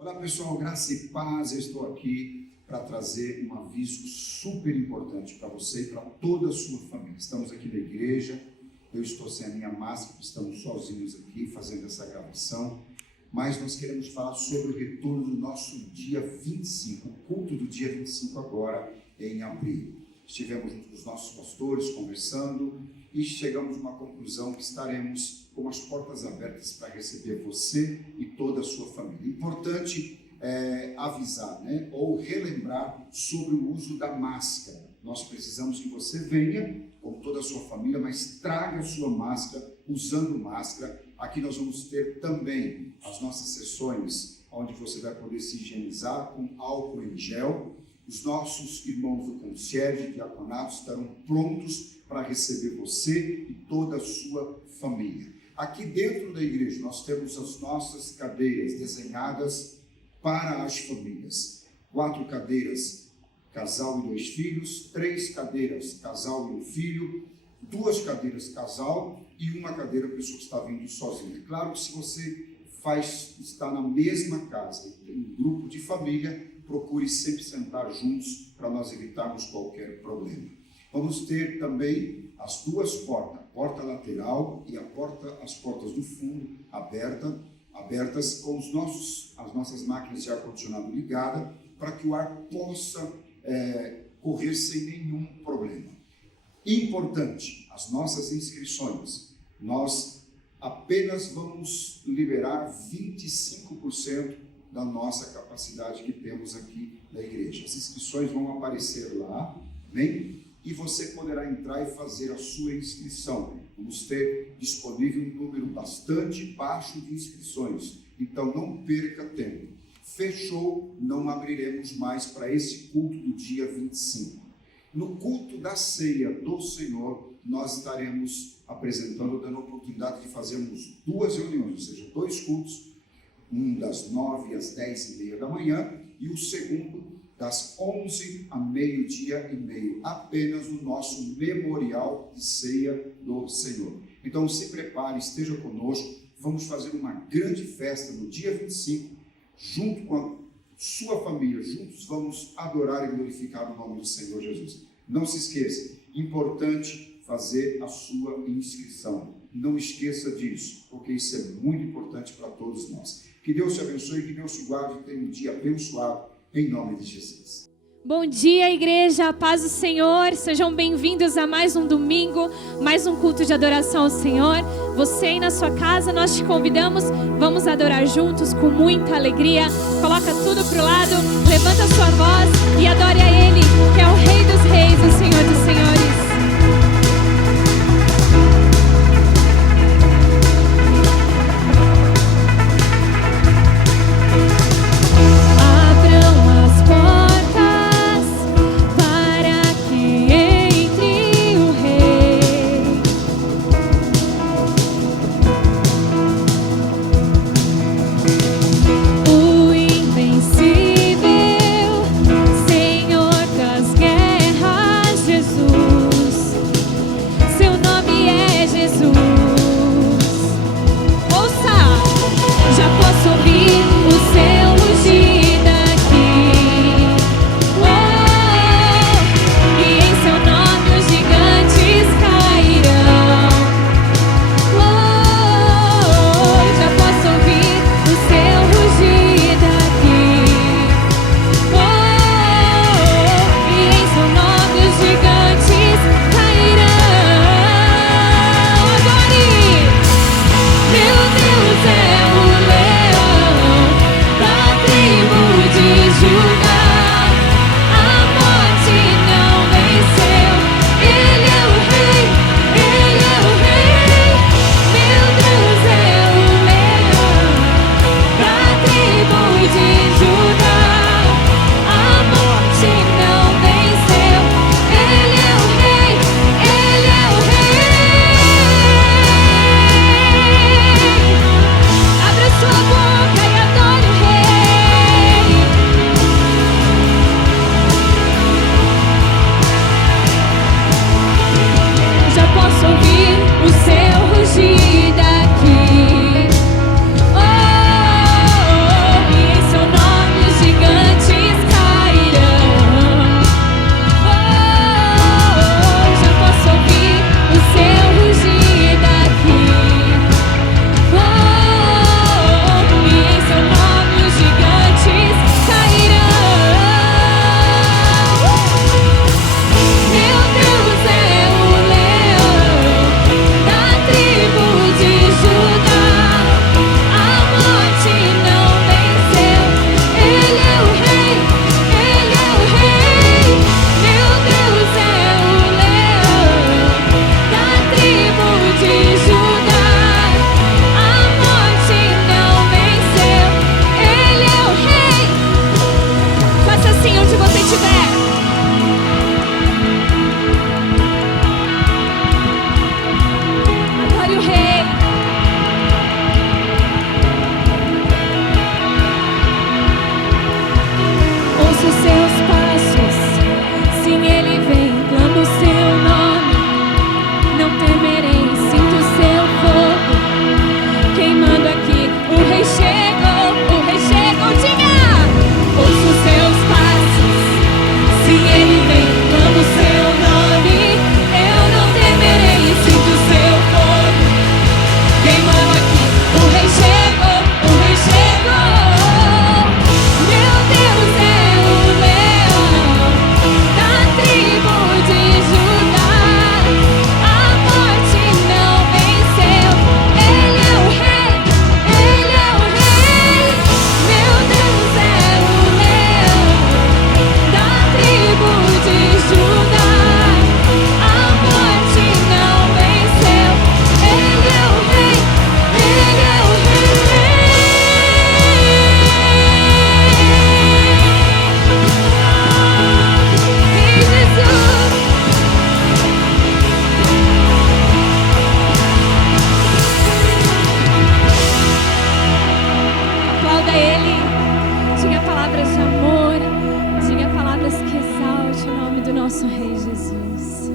Olá pessoal, graça e paz, eu estou aqui para trazer um aviso super importante para você e para toda a sua família. Estamos aqui na igreja, eu estou sem a minha máscara, estamos sozinhos aqui fazendo essa gravação, mas nós queremos falar sobre o retorno do nosso dia 25, o culto do dia 25 agora em abril. Estivemos junto com os nossos pastores conversando e chegamos a uma conclusão que estaremos com as portas abertas para receber você e toda a sua família. Importante avisar, ou relembrar sobre o uso da máscara. Nós precisamos que você venha com toda a sua família, mas traga a sua máscara, usando máscara. Aqui nós vamos ter também as nossas sessões, onde você vai poder se higienizar com álcool em gel. Os nossos irmãos do concierge e diaconato estarão prontos para receber você e toda a sua família. Aqui dentro da igreja nós temos as nossas cadeiras desenhadas para as famílias. 4 cadeiras, casal e 2 filhos, 3 cadeiras, casal e 1 filho, 2 cadeiras, casal e 1 cadeira, pessoa que está vindo sozinha. É claro que se você está na mesma casa, em um grupo de família, procure sempre sentar juntos para nós evitarmos qualquer problema. Vamos ter também as 2 portas, a porta lateral e as portas do fundo abertas com as nossas máquinas de ar-condicionado ligadas para que o ar possa correr sem nenhum problema. Importante, as nossas inscrições, nós apenas vamos liberar 25% da nossa capacidade que temos aqui na igreja. As inscrições vão aparecer lá, amém? E você poderá entrar e fazer a sua inscrição. Vamos ter disponível um número bastante baixo de inscrições, então não perca tempo. Fechou, não abriremos mais para esse culto do dia 25. No culto da ceia do Senhor, nós estaremos apresentando, dando a oportunidade de fazermos 2 reuniões, ou seja, 2 cultos, um das 9 às 10h30 da manhã e o segundo das 11 a meio-dia e meio, apenas no nosso memorial de ceia do Senhor. Então se prepare, esteja conosco, vamos fazer uma grande festa no dia 25, junto com a sua família, juntos vamos adorar e glorificar o nome do Senhor Jesus. Não se esqueça, importante fazer a sua inscrição. Não esqueça disso, porque isso é muito importante para todos nós. Que Deus te abençoe, que Deus te guarde e tenha um dia abençoado, em nome de Jesus. Bom dia, igreja, a paz do Senhor, sejam bem-vindos a mais um domingo, mais um culto de adoração ao Senhor. Você aí na sua casa, nós te convidamos, vamos adorar juntos com muita alegria. Coloca tudo pro lado, levanta a sua voz e adore a Ele, que é o Rei dos Reis, o Senhor dos Senhores. Senhor das guerras, Jesus. aplauda Ele. Diga palavras de amor. Diga palavras que exalte o nome do nosso Rei Jesus.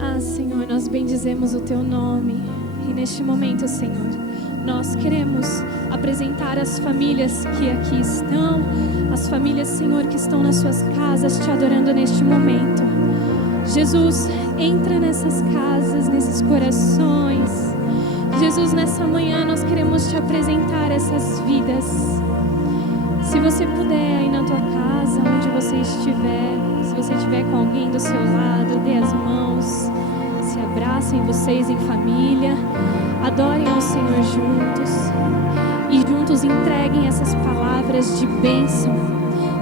Ah, Senhor, nós bendizemos o Teu nome. E neste momento, Senhor, nós queremos apresentar as famílias que aqui estão, as famílias, Senhor, que estão nas suas casas te adorando neste momento. Jesus, entra nessas casas, nesses corações. Jesus, nessa manhã nós queremos te apresentar essas vidas. Se você puder aí na tua casa, onde você estiver, se você estiver com alguém do seu lado, dê as mãos, se abracem vocês em família, adorem ao Senhor juntos e juntos entreguem essas palavras de bênção.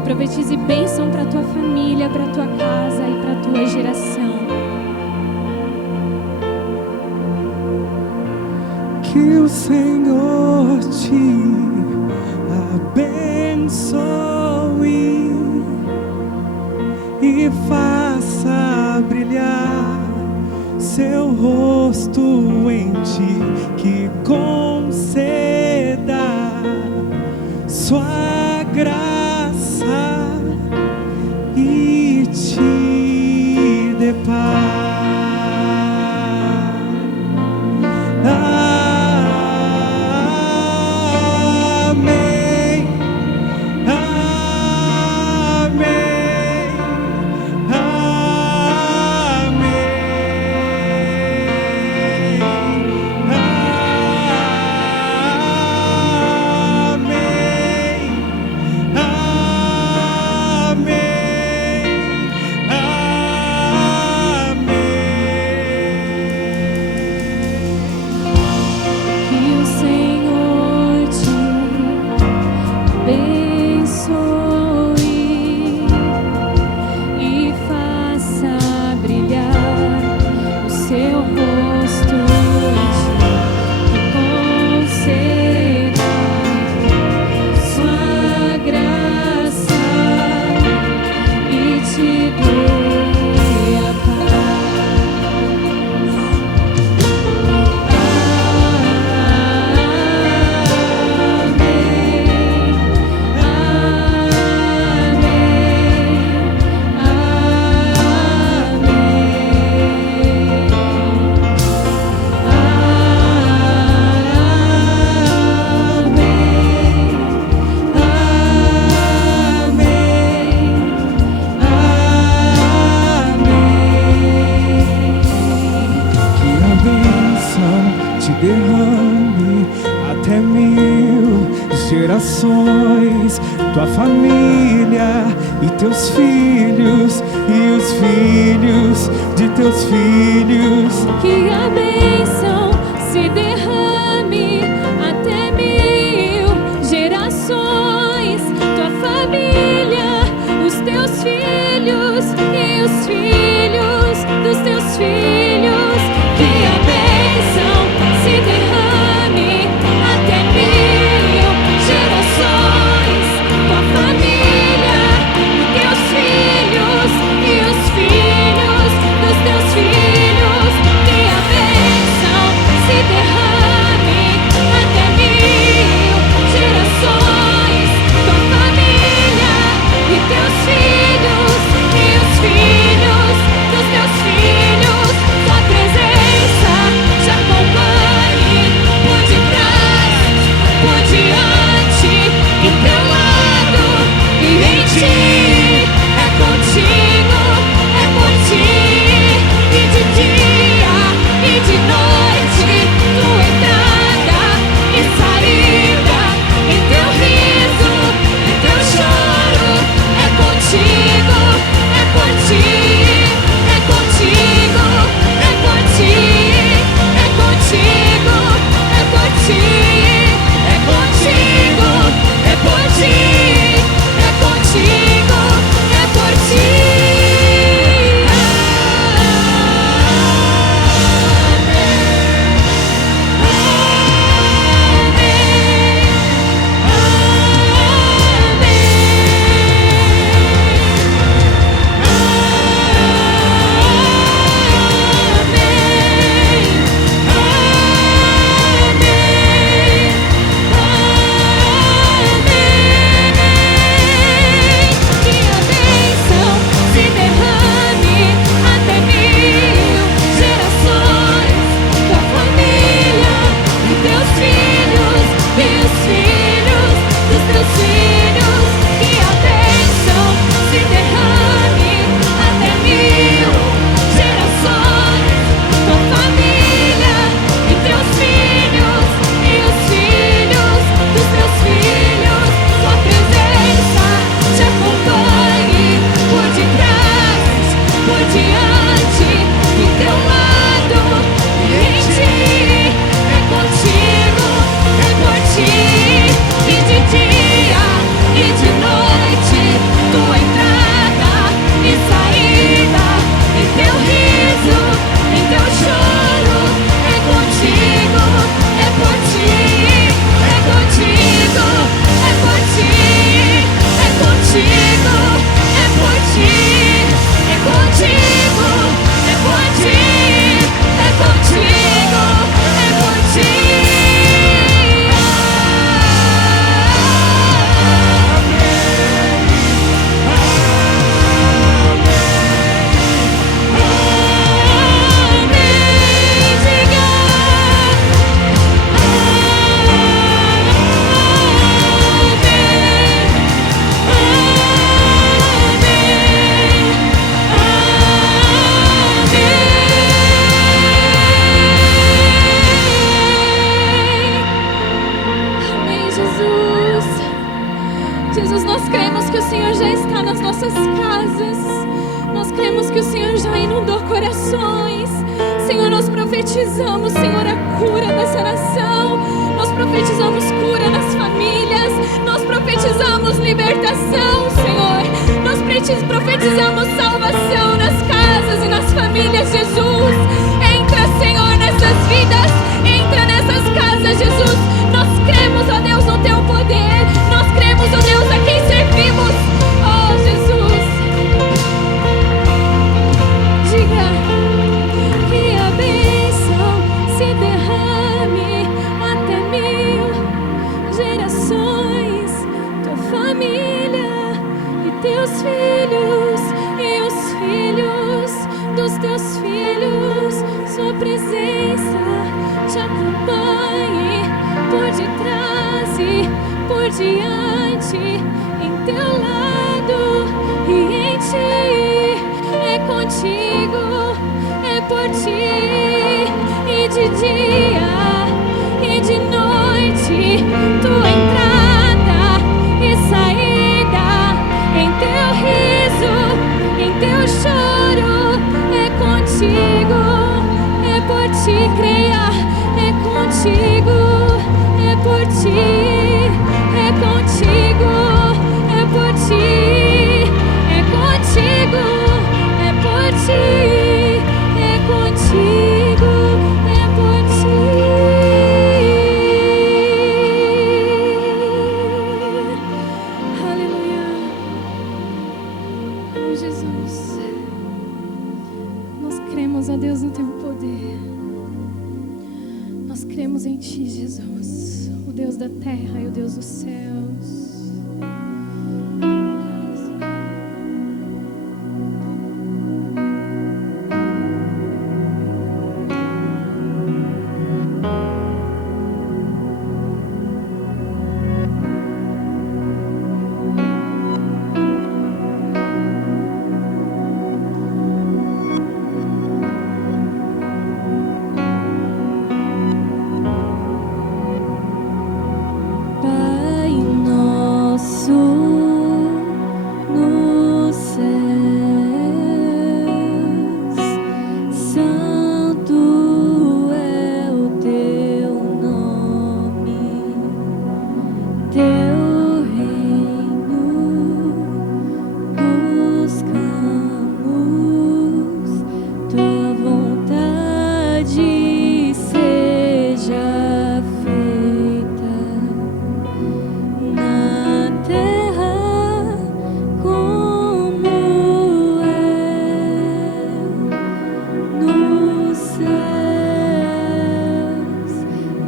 Profetize bênção para a tua família, para a tua casa e para a tua geração. Que o Senhor te abençoe e faça brilhar seu rosto em ti, que conceda sua graça e te dê paz. Tua família e teus filhos e os filhos de teus filhos. Que a bênção se derrame até 1000 gerações. Tua família, os teus filhos e os filhos dos teus filhos. Que a bênção se derrame até 1000 gerações. Tua família, os teus filhos e os filhos dos teus filhos. Que a bênção se derrame Jesus, nós cremos que o Senhor já está nas nossas casas. Nós cremos que o Senhor já inundou corações. Senhor, nós profetizamos, Senhor, a cura dessa nação. Nós profetizamos cura nas famílias. Nós profetizamos libertação, Senhor. Nós profetizamos salvação nas casas e nas famílias, Jesus. Entra, Senhor, nessas vidas. Entra nessas casas, Jesus. Nós cremos, ó Deus, no Teu poder. Nós cremos, ó Deus, a quem servimos. Oh, Jesus. Diga que a bênção se derrame até 1000 gerações. Tua família e teus filhos e os filhos dos teus filhos. Sua presença te acompanhe por detrás e por diante, em teu lado e em ti. É contigo, é por ti, e de dia e de noite, tua entrada e saída, em teu riso, em teu choro. É contigo, é por ti, creia. É contigo, é por ti, é contigo, é por ti, é contigo, é por ti, é contigo, é por ti. Aleluia. Oh, Jesus, nós cremos, ó Deus, no Teu poder. Nós cremos em Ti, Jesus, o Deus da terra e o Deus dos céus.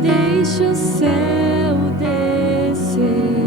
Deixa o céu descer.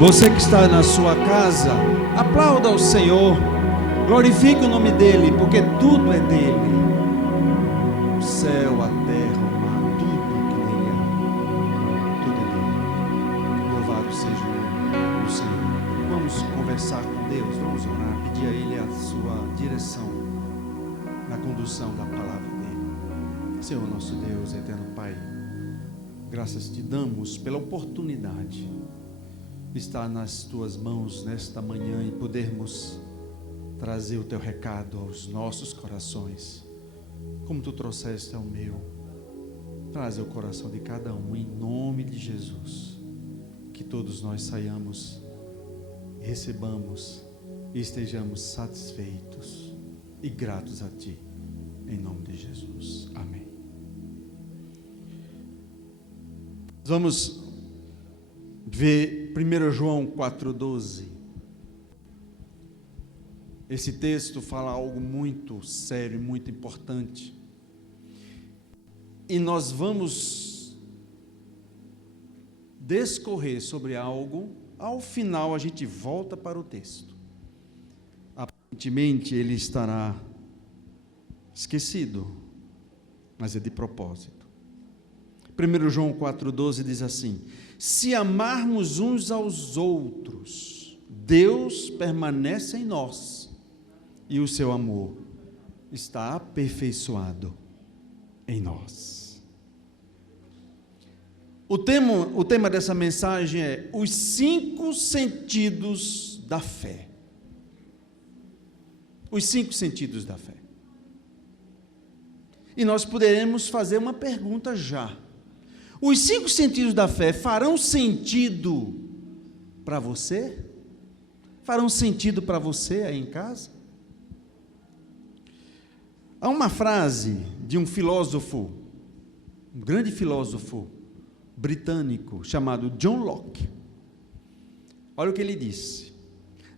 Você que está na sua casa, aplauda o Senhor, glorifique o nome dEle, porque tudo é dEle. O céu, a terra, o mar, tudo que nele há, tudo é dEle. Louvado seja o nome do Senhor. Vamos conversar com Deus, vamos orar, pedir a Ele a sua direção na condução da palavra dEle. Senhor nosso Deus, eterno Pai, graças te damos pela oportunidade de estar nas tuas mãos nesta manhã e podermos trazer o teu recado aos nossos corações, como tu trouxeste ao meu. Traze o coração de cada um em nome de Jesus, que todos nós saiamos, recebamos e estejamos satisfeitos e gratos a ti, em nome de Jesus, amém. Vamos ver 1 João 4,12. Esse texto fala algo muito sério, muito importante. E nós vamos discorrer sobre algo. Ao final a gente volta para o texto. Aparentemente ele estará esquecido, mas é de propósito. 1 João 4,12 diz assim: se amarmos uns aos outros, Deus permanece em nós, e o seu amor está aperfeiçoado em nós. O tema dessa mensagem é os 5 sentidos da fé. Os 5 sentidos da fé. E nós poderemos fazer uma pergunta já. Os 5 sentidos da fé farão sentido para você? Farão sentido para você aí em casa? Há uma frase de um filósofo, um grande filósofo britânico, chamado John Locke. Olha o que ele disse: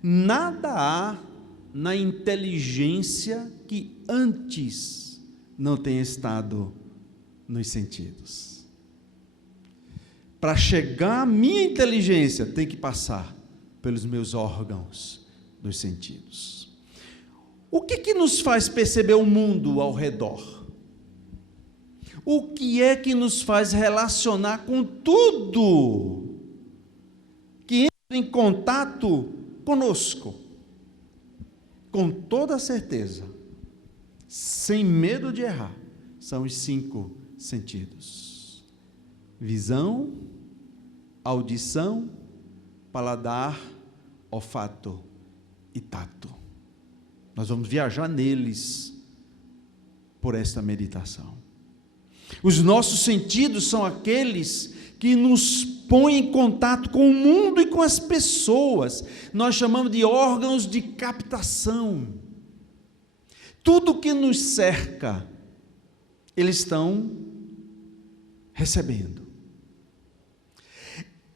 nada há na inteligência que antes não tenha estado nos sentidos. Para chegar à minha inteligência, tem que passar pelos meus órgãos dos sentidos. O que nos faz perceber o mundo ao redor? O que é que nos faz relacionar com tudo que entra em contato conosco? Com toda certeza, sem medo de errar, são os 5 sentidos: visão, audição, paladar, olfato e tato. Nós vamos viajar neles por esta meditação. Os nossos sentidos são aqueles que nos põem em contato com o mundo e com as pessoas. Nós chamamos de órgãos de captação. Tudo que nos cerca, eles estão recebendo.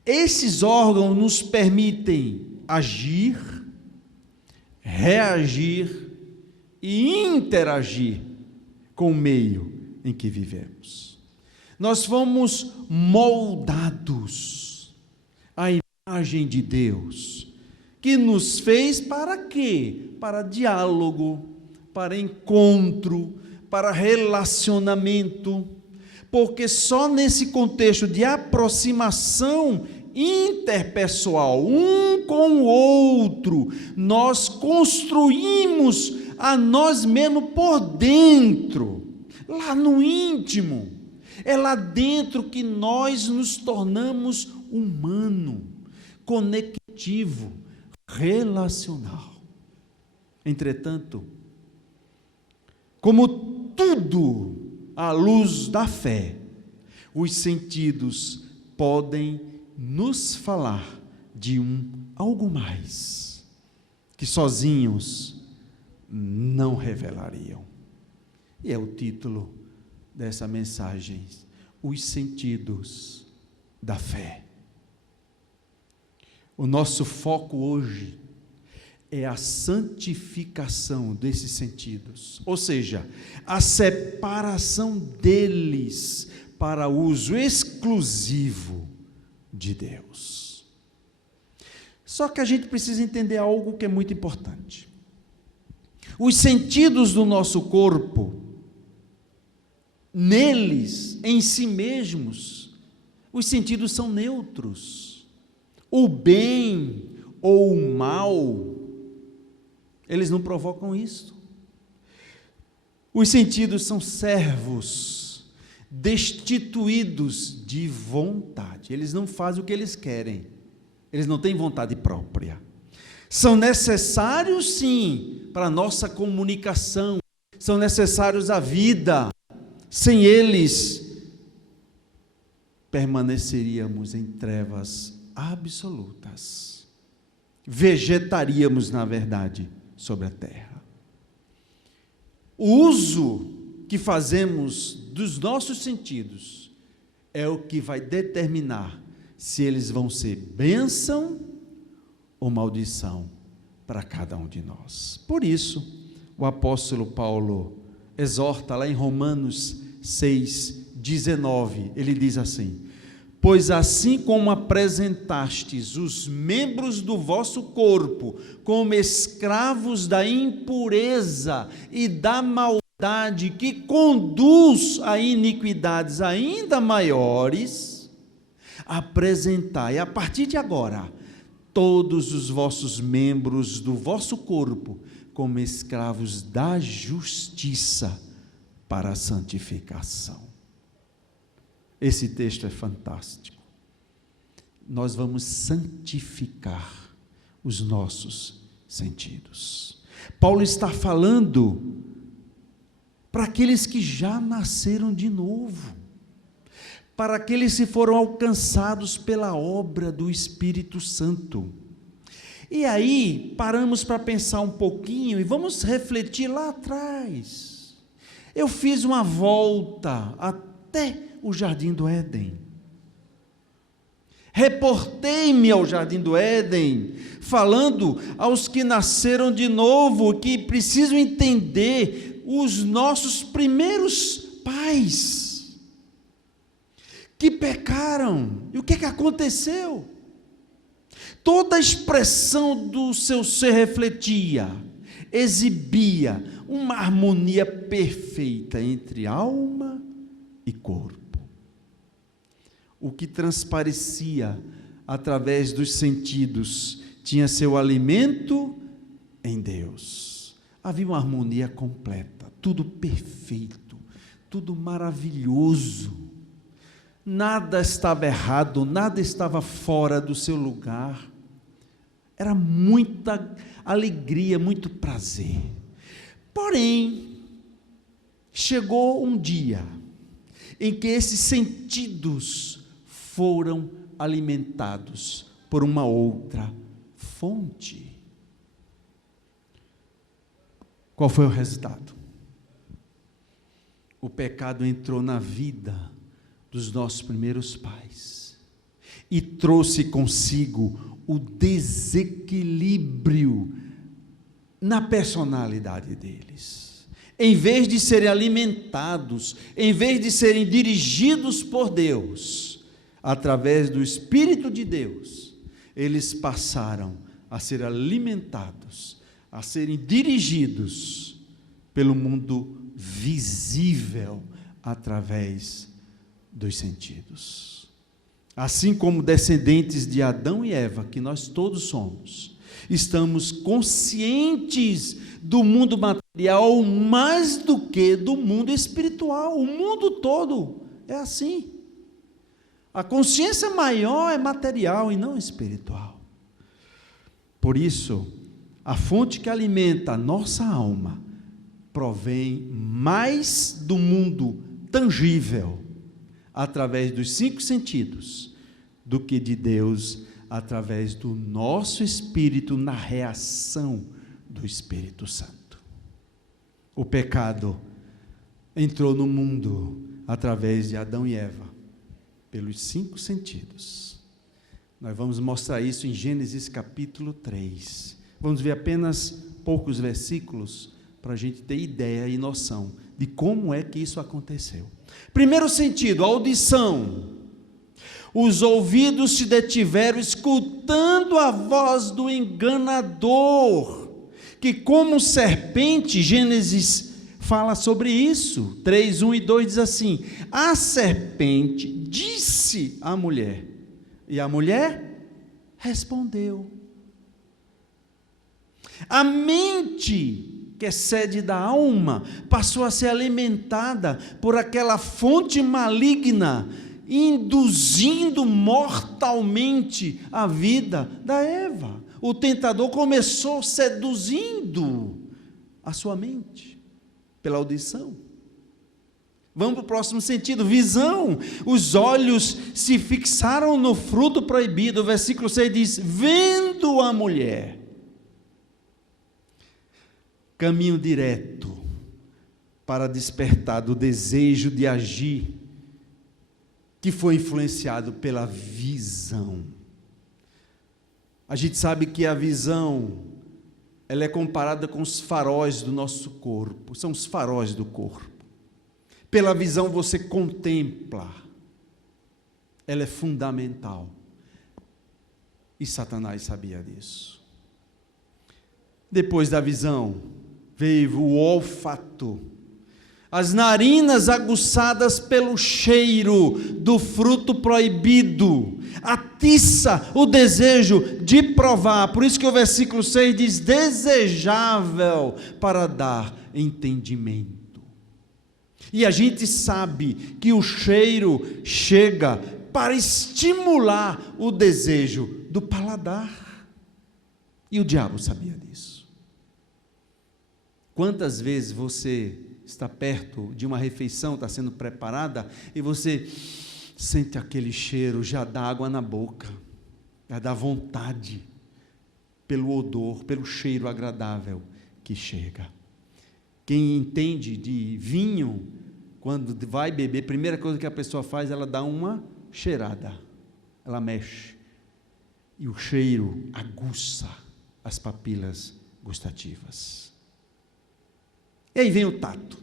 Esses órgãos nos permitem agir, reagir e interagir com o meio em que vivemos. Nós fomos moldados à imagem de Deus, que nos fez para quê? Para diálogo, para encontro, para relacionamento, porque só nesse contexto de aproximação interpessoal, um com o outro, nós construímos a nós mesmos por dentro, lá no íntimo. É lá dentro que nós nos tornamos humano, conectivo, relacional. Entretanto, como tudo à luz da fé, os sentidos podem nos falar de algo mais, que sozinhos não revelariam. E é o título dessa mensagem: os sentidos da fé. O nosso foco hoje é a santificação desses sentidos, ou seja, a separação deles para uso exclusivo de Deus. Só que a gente precisa entender algo que é muito importante. Os sentidos do nosso corpo, neles, em si mesmos, os sentidos são neutros. O bem ou o mal, eles não provocam isso. Os sentidos são servos, destituídos de vontade. Eles não fazem o que eles querem. Eles não têm vontade própria. São necessários, sim, para a nossa comunicação. São necessários à vida. Sem eles, permaneceríamos em trevas absolutas. Vegetaríamos, na verdade, sobre a terra. O uso que fazemos dos nossos sentidos é o que vai determinar se eles vão ser bênção ou maldição para cada um de nós. Por isso, o apóstolo Paulo exorta lá em Romanos 6:19, ele diz assim: pois assim como apresentastes os membros do vosso corpo como escravos da impureza e da maldade que conduz a iniquidades ainda maiores, apresentai a partir de agora todos os vossos membros do vosso corpo como escravos da justiça para a santificação. Esse texto é fantástico. Nós vamos santificar os nossos sentidos. Paulo está falando para aqueles que já nasceram de novo, para aqueles que foram alcançados pela obra do Espírito Santo. E aí, paramos para pensar um pouquinho e vamos refletir lá atrás. Eu fiz uma volta até o Jardim do Éden. Reportei-me ao Jardim do Éden, falando aos que nasceram de novo, que precisam entender os nossos primeiros pais, que pecaram. E o que aconteceu? Toda a expressão do seu ser refletia, exibia uma harmonia perfeita entre alma e corpo. O que transparecia através dos sentidos tinha seu alimento em Deus. Havia uma harmonia completa, tudo perfeito, tudo maravilhoso. Nada estava errado, nada estava fora do seu lugar. Era muita alegria, muito prazer. Porém, chegou um dia em que esses sentidos foram alimentados por uma outra fonte. Qual foi o resultado? O pecado entrou na vida dos nossos primeiros pais e trouxe consigo o desequilíbrio na personalidade deles. Em vez de serem alimentados, em vez de serem dirigidos por Deus, através do Espírito de Deus, eles passaram a ser alimentados, a serem dirigidos pelo mundo visível, através dos sentidos. Assim como descendentes de Adão e Eva, que nós todos somos, estamos conscientes do mundo material mais do que do mundo espiritual. O mundo todo é assim. A consciência maior é material e não espiritual. Por isso, a fonte que alimenta a nossa alma provém mais do mundo tangível, através dos 5 sentidos, do que de Deus, através do nosso espírito, na reação do Espírito Santo. O pecado entrou no mundo através de Adão e Eva, pelos 5 sentidos. Nós vamos mostrar isso em Gênesis capítulo 3. Vamos ver apenas poucos versículos para a gente ter ideia e noção de como é que isso aconteceu. Primeiro sentido, a audição. Os ouvidos se detiveram escutando a voz do enganador, que como serpente, Gênesis fala sobre isso, 3, 1 e 2 diz assim: a serpente disse à mulher, e a mulher respondeu. A mente, que é sede da alma, passou a ser alimentada por aquela fonte maligna, induzindo mortalmente a vida da Eva. O tentador começou seduzindo a sua mente pela audição. Vamos para o próximo sentido, visão. Os olhos se fixaram no fruto proibido. O versículo 6 diz: vendo a mulher, caminho direto para despertar do desejo de agir, que foi influenciado pela visão. A gente sabe que a visão, ela é comparada com os faróis do nosso corpo, são os faróis do corpo. Pela visão você contempla, ela é fundamental. E Satanás sabia disso. Depois da visão, veio o olfato. As narinas aguçadas pelo cheiro do fruto proibido, atiça o desejo de provar. Por isso que o versículo 6 diz: desejável para dar entendimento. E a gente sabe que o cheiro chega para estimular o desejo do paladar. E o diabo sabia disso. Quantas vezes você está perto de uma refeição, está sendo preparada, e você sente aquele cheiro, já dá água na boca, já dá vontade, pelo odor, pelo cheiro agradável que chega. Quem entende de vinho, quando vai beber, a primeira coisa que a pessoa faz, ela dá uma cheirada, ela mexe, e o cheiro aguça as papilas gustativas. E aí vem o tato,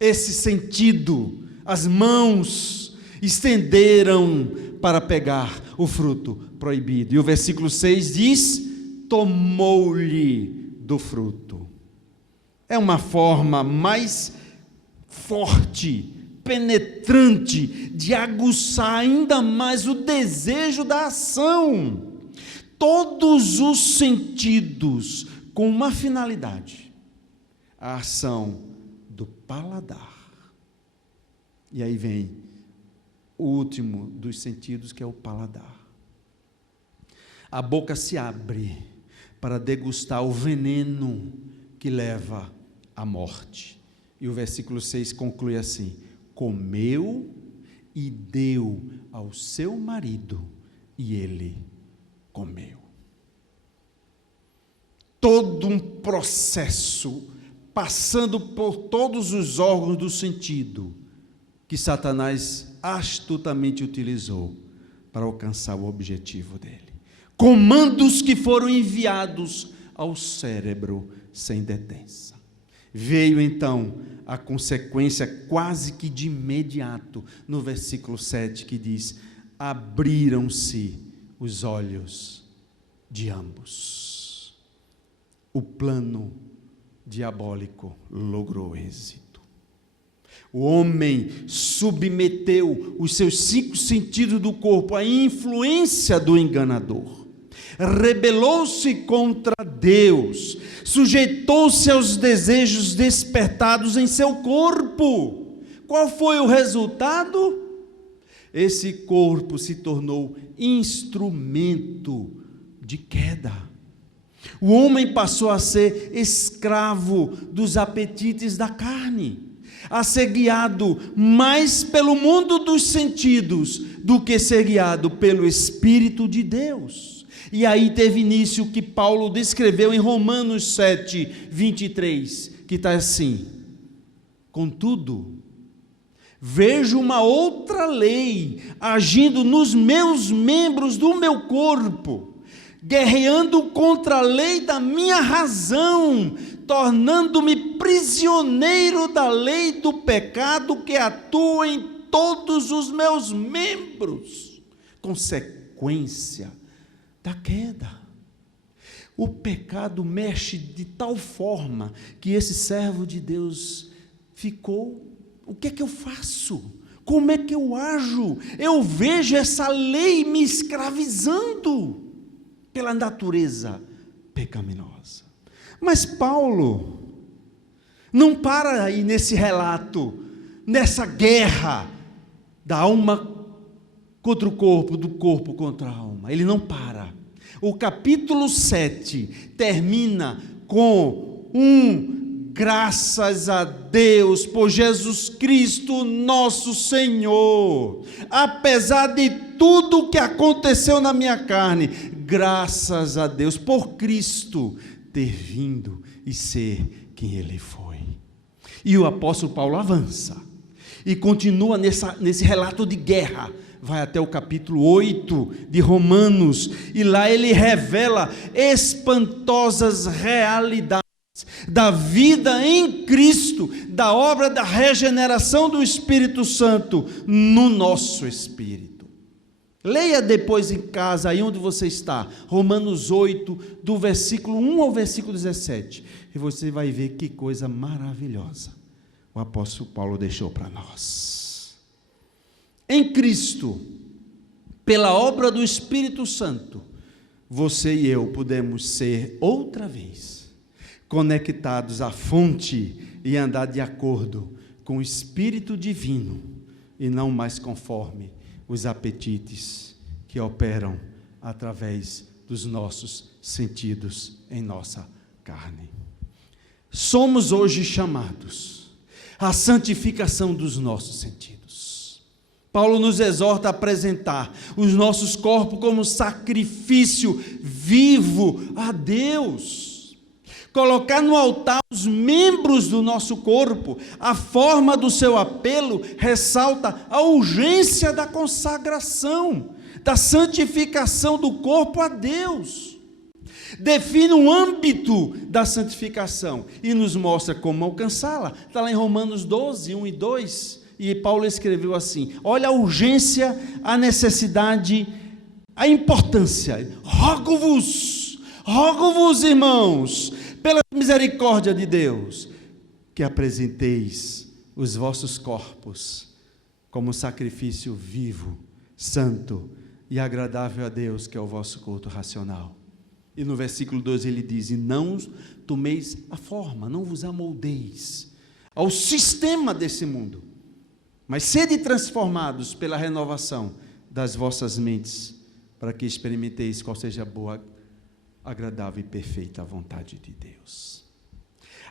esse sentido, as mãos estenderam para pegar o fruto proibido. E o versículo 6 diz: tomou-lhe do fruto. É uma forma mais forte, penetrante, de aguçar ainda mais o desejo da ação. Todos os sentidos com uma finalidade: a ação do paladar. E aí vem o último dos sentidos, que é o paladar. A boca se abre para degustar o veneno que leva à morte. E o versículo 6 conclui assim: comeu e deu ao seu marido, e ele comeu. Todo um processo passando por todos os órgãos do sentido, que Satanás astutamente utilizou para alcançar o objetivo dele. Comandos que foram enviados ao cérebro sem detença. Veio então a consequência quase que de imediato, no versículo 7, que diz: abriram-se os olhos de ambos. O plano diabólico logrou êxito. O homem submeteu os seus 5 sentidos do corpo à influência do enganador, rebelou-se contra Deus, sujeitou-se aos desejos despertados em seu corpo. Qual foi o resultado? Esse corpo se tornou instrumento de queda. O homem passou a ser escravo dos apetites da carne, a ser guiado mais pelo mundo dos sentidos do que ser guiado pelo Espírito de Deus. E aí teve início o que Paulo descreveu em Romanos 7, 23, que está assim: contudo, vejo uma outra lei agindo nos meus membros do meu corpo, guerreando contra a lei da minha razão, tornando-me prisioneiro da lei do pecado que atua em todos os meus membros. consequência da queda. O pecado mexe de tal forma que esse servo de Deus ficou: o que é que eu faço? Como é que eu ajo? Eu vejo essa lei me escravizando pela natureza pecaminosa. Mas Paulo não para aí nesse relato, nessa guerra da alma contra o corpo, do corpo contra a alma. Ele não para. O capítulo 7 termina com graças a Deus por Jesus Cristo nosso Senhor. Apesar de tudo que aconteceu na minha carne, graças a Deus por Cristo ter vindo e ser quem Ele foi. E o apóstolo Paulo avança e continua nesse relato de guerra. Vai até o capítulo 8 de Romanos, e lá ele revela espantosas realidades da vida em Cristo, da obra da regeneração do Espírito Santo no nosso espírito. Leia depois em casa, aí onde você está, Romanos 8, do versículo 1 ao versículo 17, e você vai ver que coisa maravilhosa o apóstolo Paulo deixou para nós. Em Cristo, pela obra do Espírito Santo, você e eu podemos ser outra vez conectados à fonte e andar de acordo com o Espírito Divino e não mais conforme os apetites que operam através dos nossos sentidos em nossa carne. Somos hoje chamados à santificação dos nossos sentidos. Paulo nos exorta a apresentar os nossos corpos como sacrifício vivo a Deus. Colocar no altar os membros do nosso corpo, a forma do seu apelo ressalta a urgência da consagração, da santificação do corpo a Deus. Define o âmbito da santificação e nos mostra como alcançá-la. Está lá em Romanos 12, 1 e 2. E Paulo escreveu assim: olha a urgência, a necessidade, a importância. Rogo-vos, irmãos, pela misericórdia de Deus, que apresenteis os vossos corpos como sacrifício vivo, santo e agradável a Deus, que é o vosso culto racional. E no versículo 12 ele diz: e não tomeis a forma, não vos amoldeis ao sistema desse mundo, mas sede transformados pela renovação das vossas mentes, para que experimenteis qual seja a boa, agradável e perfeita vontade de Deus.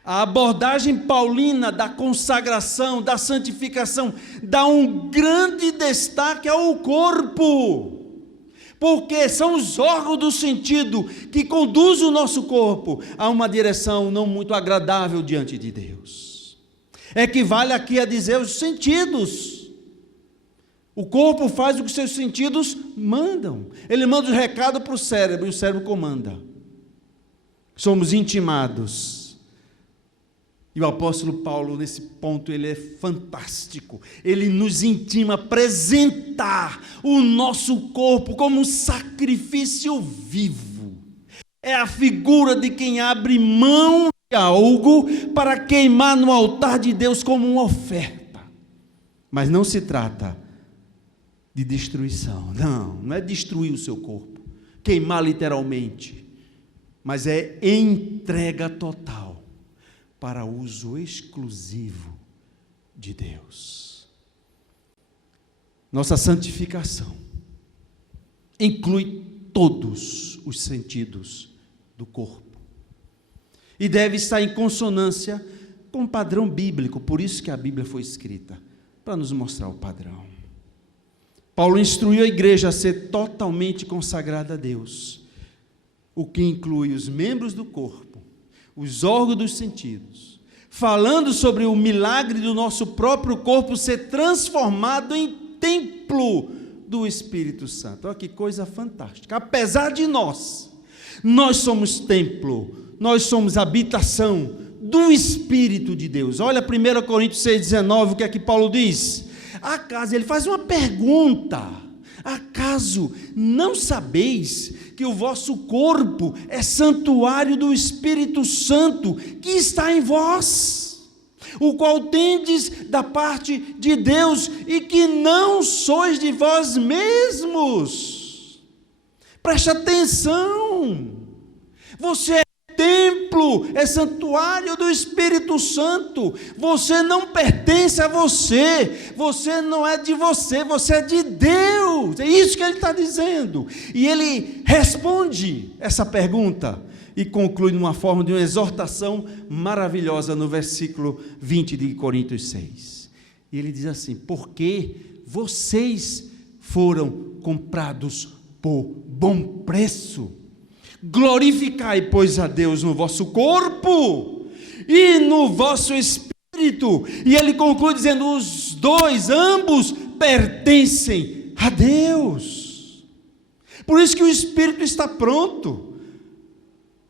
A abordagem paulina da consagração, da santificação, dá um grande destaque ao corpo, porque são os órgãos do sentido que conduzem o nosso corpo a uma direção não muito agradável diante de Deus. Equivale aqui a dizer os sentidos. O corpo faz o que seus sentidos mandam. Ele manda o recado para o cérebro e o cérebro comanda. Somos intimados. E o apóstolo Paulo, nesse ponto, ele é fantástico. Ele nos intima a apresentar o nosso corpo como um sacrifício vivo. É a figura de quem abre mão de algo para queimar no altar de Deus como uma oferta. Mas não se trata de destruição. Não é destruir o seu corpo, queimar literalmente, mas é entrega total para uso exclusivo de Deus. Nossa santificação inclui todos os sentidos do corpo e deve estar em consonância com o padrão bíblico. Por isso que a Bíblia foi escrita, para nos mostrar o padrão. Paulo instruiu a igreja a ser totalmente consagrada a Deus, o que inclui os membros do corpo, os órgãos dos sentidos, falando sobre o milagre do nosso próprio corpo ser transformado em templo do Espírito Santo. Olha que coisa fantástica. Apesar de nós somos templo, nós somos habitação do Espírito de Deus. Olha 1 Coríntios 6,19, o que é que Paulo diz? Acaso, ele faz uma pergunta: Acaso não sabeis que o vosso corpo é santuário do Espírito Santo que está em vós, o qual tendes da parte de Deus e que não sois de vós mesmos? Preste atenção, você é templo, é santuário do Espírito Santo, você não pertence a você, você não é de você, você é de Deus, é isso que ele está dizendo. E ele responde essa pergunta e conclui numa forma de uma exortação maravilhosa no versículo 20 de Coríntios 6. E ele diz assim: porque vocês foram comprados por bom preço. Glorificai, pois, a Deus no vosso corpo e no vosso espírito. E ele conclui dizendo: os dois, ambos, pertencem a Deus. Por isso que o espírito está pronto,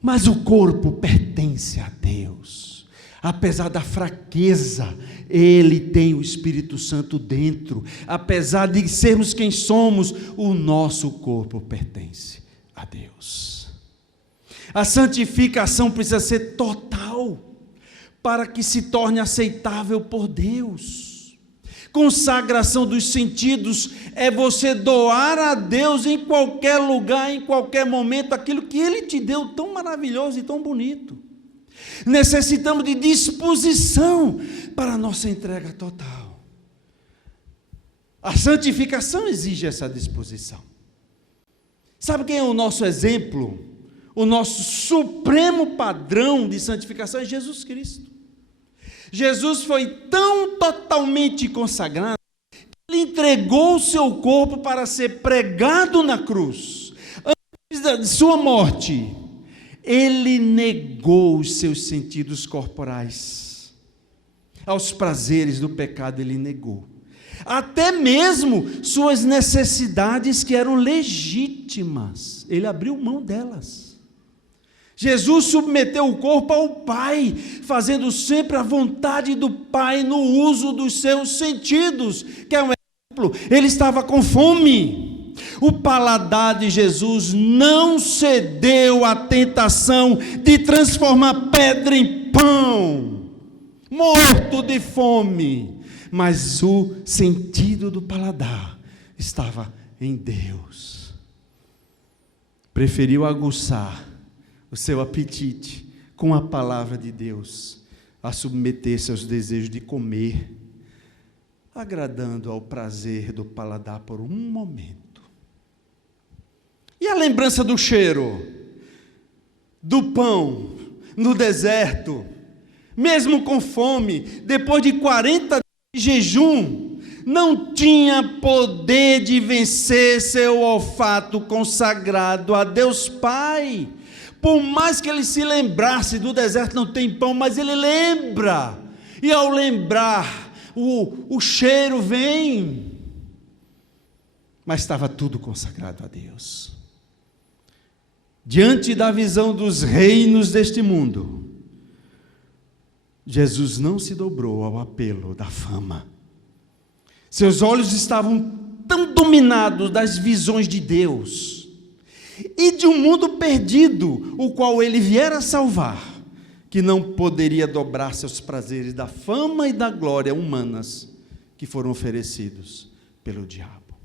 mas o corpo pertence a Deus. Apesar da fraqueza, ele tem o Espírito Santo dentro. Apesar de sermos quem somos, o nosso corpo pertence a Deus. A santificação precisa ser total, para que se torne aceitável por Deus. Consagração dos sentidos é você doar a Deus em qualquer lugar, em qualquer momento, aquilo que Ele te deu tão maravilhoso e tão bonito. Necessitamos de disposição para a nossa entrega total. A santificação exige essa disposição. Sabe quem é o nosso exemplo? O nosso supremo padrão de santificação é Jesus Cristo. Jesus foi tão totalmente consagrado que ele entregou o seu corpo para ser pregado na cruz. Antes de sua morte, ele negou os seus sentidos corporais. Aos prazeres do pecado ele negou. Até mesmo suas necessidades que eram legítimas, ele abriu mão delas. Jesus submeteu o corpo ao Pai, fazendo sempre a vontade do Pai no uso dos seus sentidos. Que é um exemplo, ele estava com fome. O paladar de Jesus não cedeu à tentação de transformar pedra em pão, morto de fome, mas o sentido do paladar estava em Deus. Preferiu aguçar o seu apetite com a palavra de Deus, a submeter-se aos desejos de comer, agradando ao prazer do paladar por um momento. E a lembrança do cheiro, do pão, no deserto, mesmo com fome, depois de 40 dias de jejum, não tinha poder de vencer seu olfato consagrado a Deus Pai. Por mais que ele se lembrasse do deserto não tem pão, mas ele lembra, e ao lembrar, o cheiro vem, mas estava tudo consagrado a Deus. Diante da visão dos reinos deste mundo, Jesus não se dobrou ao apelo da fama. Seus olhos estavam tão dominados das visões de Deus e de um mundo perdido, o qual ele viera salvar, que não poderia dobrar-se aos prazeres da fama e da glória humanas que foram oferecidos pelo diabo.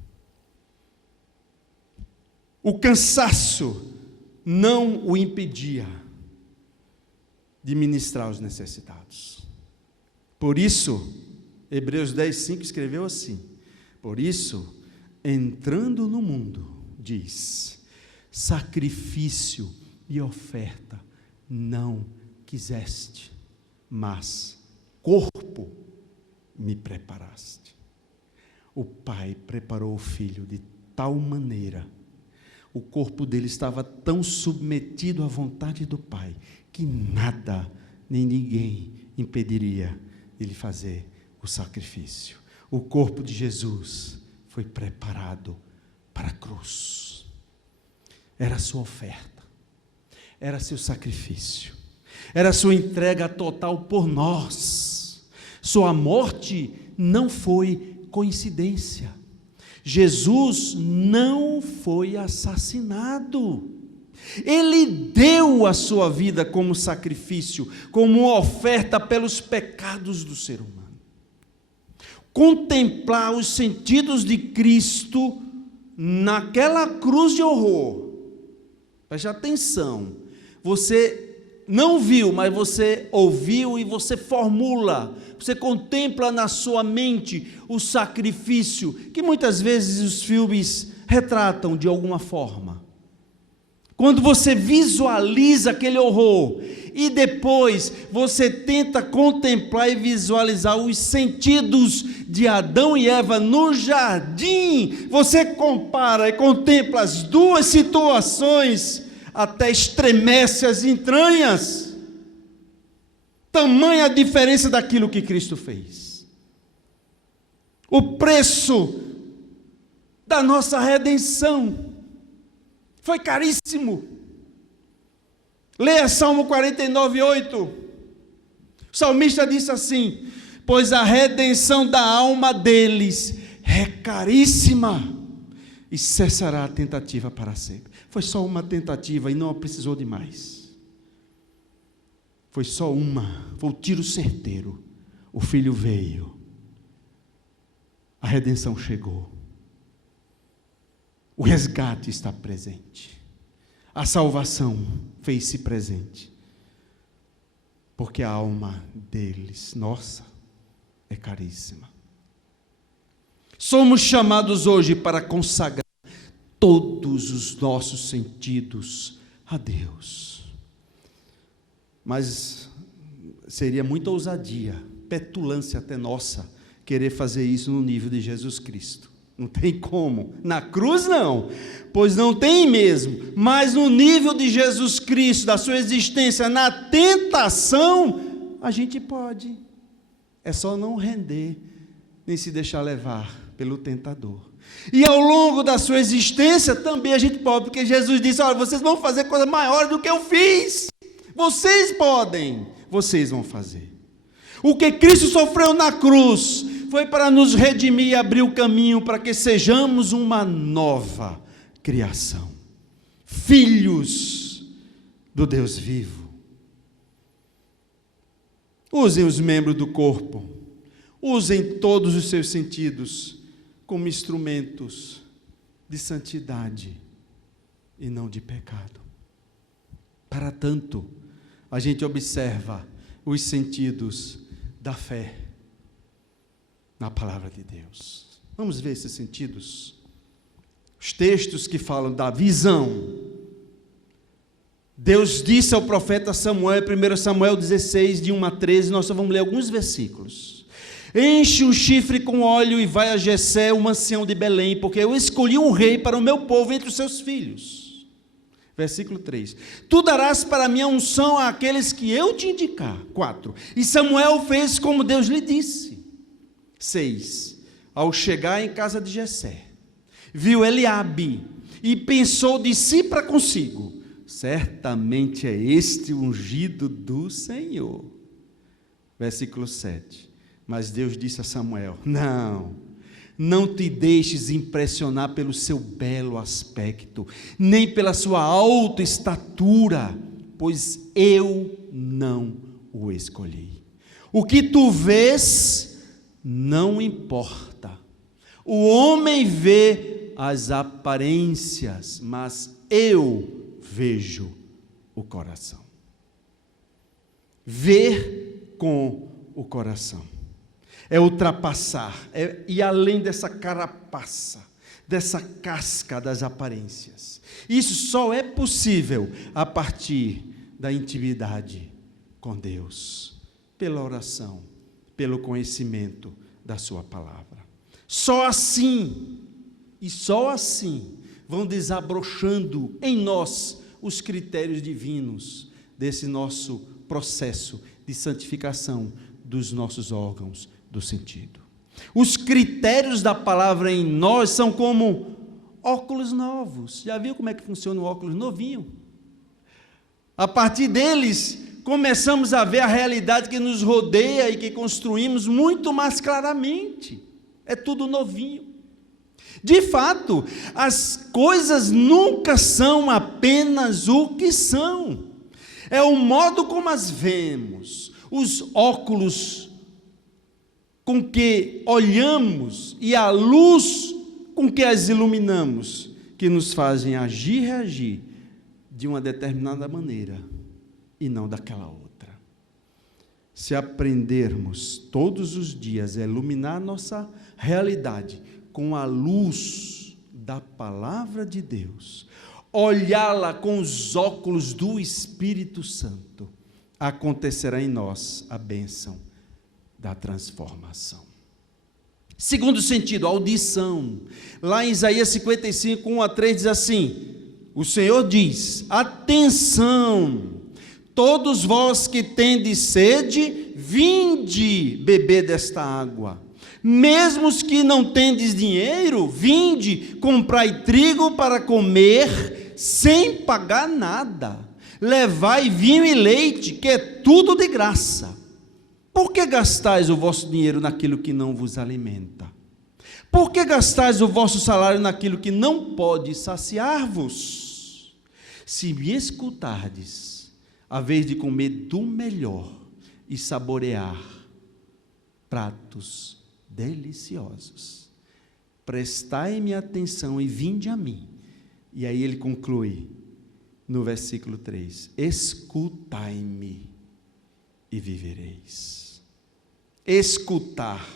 O cansaço não o impedia de ministrar aos necessitados. Por isso, Hebreus 10:5 escreveu assim: por isso, entrando no mundo, diz, sacrifício e oferta não quiseste, mas corpo me preparaste. O Pai preparou o Filho de tal maneira, o corpo dele estava tão submetido à vontade do Pai, que nada, nem ninguém impediria ele fazer o sacrifício. O corpo de Jesus foi preparado para a cruz. Era a sua oferta, era seu sacrifício, era a sua entrega total por nós. Sua morte não foi coincidência. Jesus não foi assassinado. Ele deu a sua vida como sacrifício, como uma oferta pelos pecados do ser humano. Contemplar os sentidos de Cristo naquela cruz de horror. Preste atenção. Você não viu, mas você ouviu e você formula, você contempla na sua mente o sacrifício que muitas vezes os filmes retratam de alguma forma. Quando você visualiza aquele horror e depois você tenta contemplar e visualizar os sentidos de Adão e Eva no jardim, você compara e contempla as duas situações, até estremece as entranhas. Tamanha a diferença daquilo que Cristo fez. O preço da nossa redenção foi caríssimo. Leia Salmo 49:8. O salmista disse assim: pois a redenção da alma deles é caríssima, e cessará a tentativa para sempre. Foi só uma tentativa e não precisou de mais. Foi só uma, foi o tiro certeiro. O filho veio, a redenção chegou, o resgate está presente, a salvação fez-se presente, porque a alma deles, nossa, é caríssima. Somos chamados hoje para consagrar todos os nossos sentidos a Deus. Mas seria muita ousadia, petulância até nossa, querer fazer isso no nível de Jesus Cristo. Não tem como. Na cruz não, pois não tem mesmo. Mas no nível de Jesus Cristo, da sua existência, na tentação, a gente pode. É só não render, nem se deixar levar pelo tentador. E ao longo da sua existência também a gente pode, porque Jesus disse: olha, vocês vão fazer coisa maior do que eu fiz. Vocês podem, vocês vão fazer. O que Cristo sofreu na cruz foi para nos redimir e abrir o caminho para que sejamos uma nova criação, filhos do Deus vivo. Usem os membros do corpo, usem todos os seus sentidos como instrumentos de santidade e não de pecado. Para tanto, a gente observa os sentidos da fé na palavra de Deus. Vamos ver esses sentidos. Os textos que falam da visão. Deus disse ao profeta Samuel, 1 Samuel 16, de 1 a 13, nós só vamos ler alguns versículos. Enche um chifre com óleo e vai a Jessé, o ancião de Belém, porque eu escolhi um rei para o meu povo entre os seus filhos. Versículo 3. Tu darás para mim a unção àqueles que eu te indicar. 4. E Samuel fez como Deus lhe disse. 6. Ao chegar em casa de Jessé, viu Eliabe e pensou de si para consigo: certamente é este o ungido do Senhor. Versículo 7. Mas Deus disse a Samuel: não te deixes impressionar pelo seu belo aspecto, nem pela sua alta estatura, pois eu não o escolhi. O que tu vês não importa. O homem vê as aparências, mas eu vejo o coração. Ver com o coração é ultrapassar, é ir além dessa carapaça, dessa casca das aparências. Isso só é possível a partir da intimidade com Deus, pela oração, pelo conhecimento da sua palavra. Só assim, e só assim, vão desabrochando em nós os critérios divinos desse nosso processo de santificação dos nossos órgãos do sentido. Os critérios da palavra em nós são como óculos novos. Já viu como é que funciona o óculos novinho? A partir deles, começamos a ver a realidade que nos rodeia e que construímos muito mais claramente. É tudo novinho. De fato, as coisas nunca são apenas o que são. É o modo como as vemos, os óculos com que olhamos e a luz com que as iluminamos, que nos fazem agir e reagir de uma determinada maneira e não daquela outra. Se aprendermos todos os dias a iluminar nossa realidade com a luz da palavra de Deus, olhá-la com os óculos do Espírito Santo, acontecerá em nós a bênção da transformação. Segundo sentido, audição. Lá em Isaías 55, 1-3 diz assim: o Senhor diz: atenção, todos vós que tendes sede, vinde beber desta água. Mesmo os que não tendes dinheiro, vinde, comprai trigo para comer, sem pagar nada. Levai vinho e leite, que é tudo de graça. Por que gastais o vosso dinheiro naquilo que não vos alimenta? Por que gastais o vosso salário naquilo que não pode saciar-vos? Se me escutardes, a vez de comer do melhor e saborear pratos deliciosos, prestai-me atenção e vinde a mim. E aí ele conclui no versículo 3: escutai-me e vivereis. Escutar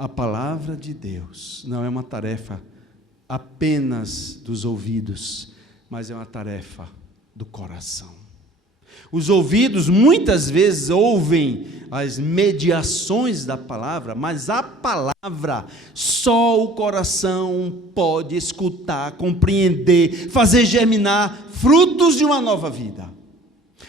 a palavra de Deus não é uma tarefa apenas dos ouvidos, mas é uma tarefa do coração. Os ouvidos muitas vezes ouvem as mediações da palavra, mas a palavra só o coração pode escutar, compreender, fazer germinar frutos de uma nova vida.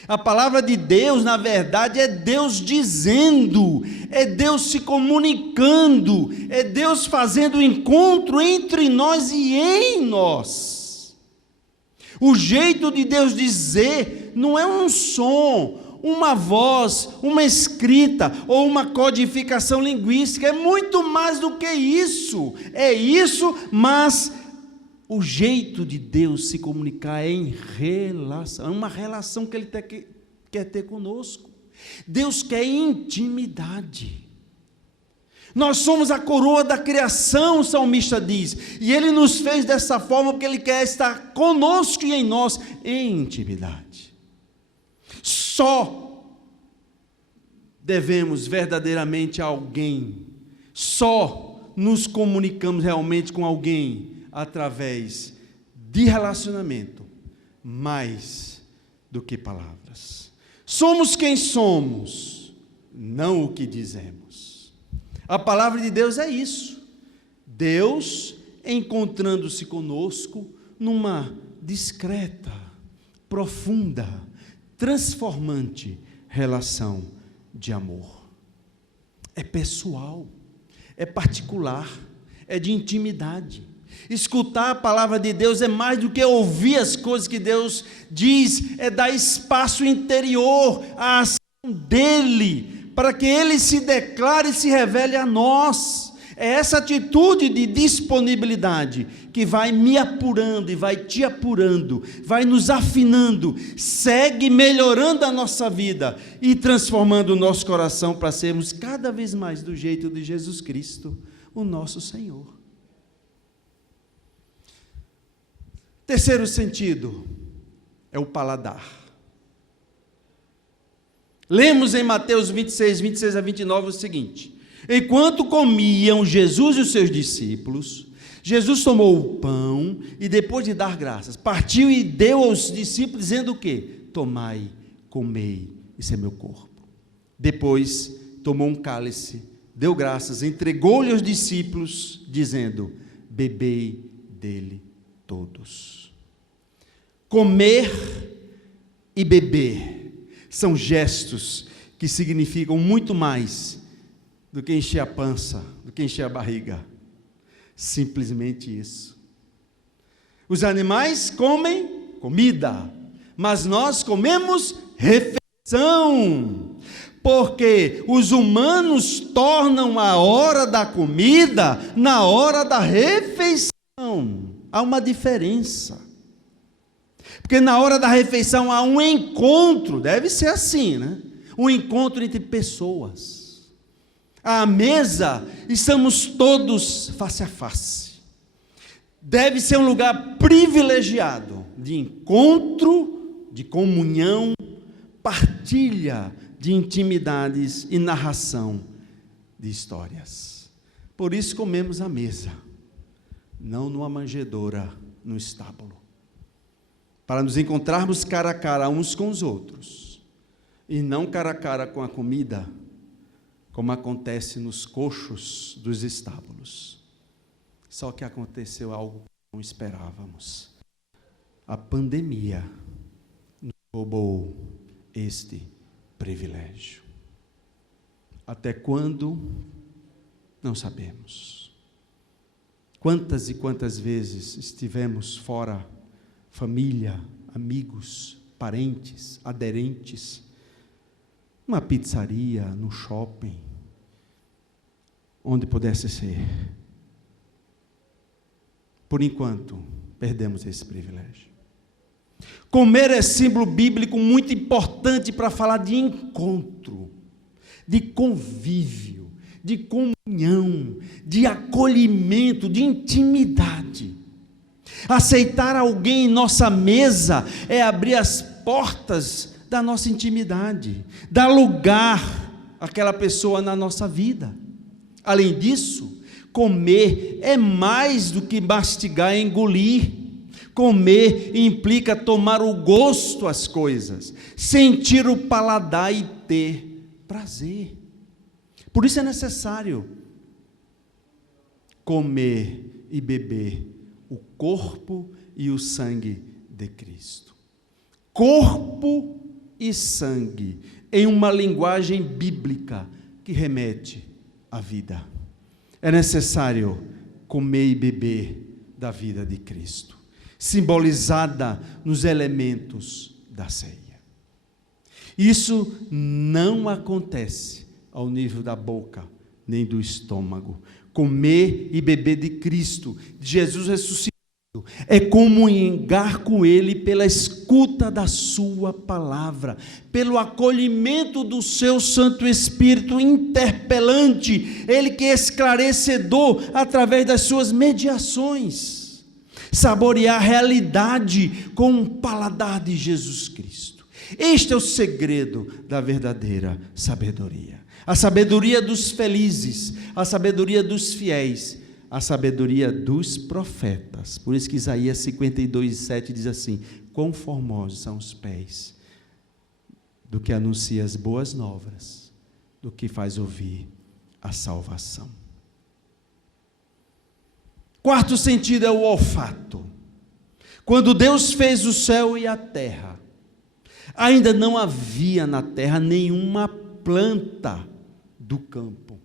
A palavra de Deus, na verdade, é Deus dizendo, é Deus se comunicando, é Deus fazendo o encontro entre nós e em nós. O jeito de Deus dizer não é um som, uma voz, uma escrita ou uma codificação linguística, é muito mais do que isso. É isso, mas o jeito de Deus se comunicar é em relação, é uma relação que Ele quer ter conosco. Deus quer intimidade. Nós somos a coroa da criação, o salmista diz, e Ele nos fez dessa forma porque Ele quer estar conosco e em nós em intimidade. Só devemos verdadeiramente a alguém, só nos comunicamos realmente com alguém através de relacionamento, mais do que palavras. Somos quem somos, não o que dizemos. A palavra de Deus é isso. Deus encontrando-se conosco numa discreta, profunda, transformante relação de amor. É pessoal, é particular, é de intimidade. Escutar a palavra de Deus é mais do que ouvir as coisas que Deus diz, é dar espaço interior à ação dEle, para que Ele se declare e se revele a nós. É essa atitude de disponibilidade que vai me apurando e vai te apurando, vai nos afinando, segue melhorando a nossa vida e transformando o nosso coração para sermos cada vez mais do jeito de Jesus Cristo, o nosso Senhor. Terceiro sentido é o paladar. Lemos em Mateus 26, 26 a 29 o seguinte: enquanto comiam Jesus e os seus discípulos, Jesus tomou o pão e, depois de dar graças, partiu e deu aos discípulos, dizendo o quê? Tomai, comei, isso é meu corpo. Depois tomou um cálice, deu graças, entregou-lhe aos discípulos, dizendo: bebei dele todos. Comer e beber são gestos que significam muito mais do que encher a pança, do que encher a barriga. Simplesmente isso. Os animais comem comida, mas nós comemos refeição. Porque os humanos tornam a hora da comida na hora da refeição. Há uma diferença. Porque na hora da refeição há um encontro, deve ser assim, né? Um encontro entre pessoas. À mesa estamos todos face a face. Deve ser um lugar privilegiado de encontro, de comunhão, partilha de intimidades e narração de histórias. Por isso comemos à mesa, não numa manjedoura, no estábulo. Para nos encontrarmos cara a cara uns com os outros, e não cara a cara com a comida, como acontece nos coxos dos estábulos. Só que aconteceu algo que não esperávamos. A pandemia nos roubou este privilégio. Até quando? Não sabemos. Quantas e quantas vezes estivemos fora, família, amigos, parentes, aderentes, numa pizzaria, no shopping, onde pudesse ser. Por enquanto, perdemos esse privilégio. Comer é símbolo bíblico muito importante para falar de encontro, de convívio, de comunhão, de acolhimento, de intimidade. Aceitar alguém em nossa mesa é abrir as portas da nossa intimidade, dar lugar àquela pessoa na nossa vida. Além disso, comer é mais do que mastigar e engolir. Comer implica tomar o gosto às coisas, sentir o paladar e ter prazer. Por isso é necessário comer e beber o corpo e o sangue de Cristo. Corpo e sangue, em uma linguagem bíblica que remete à vida. É necessário comer e beber da vida de Cristo, simbolizada nos elementos da ceia. Isso não acontece ao nível da boca, nem do estômago. Comer e beber de Cristo, de Jesus ressuscitado, é comungar com Ele pela escuta da sua palavra, pelo acolhimento do seu Santo Espírito interpelante, Ele que é esclarecedor através das suas mediações. Saborear a realidade com o paladar de Jesus Cristo. Este é o segredo da verdadeira sabedoria. A sabedoria dos felizes, a sabedoria dos fiéis, a sabedoria dos profetas. Por isso que Isaías 52:7 diz assim: quão formosos são os pés do que anuncia as boas novas, do que faz ouvir a salvação. Quarto sentido é o olfato. Quando Deus fez o céu e a terra, ainda não havia na terra nenhuma planta do campo,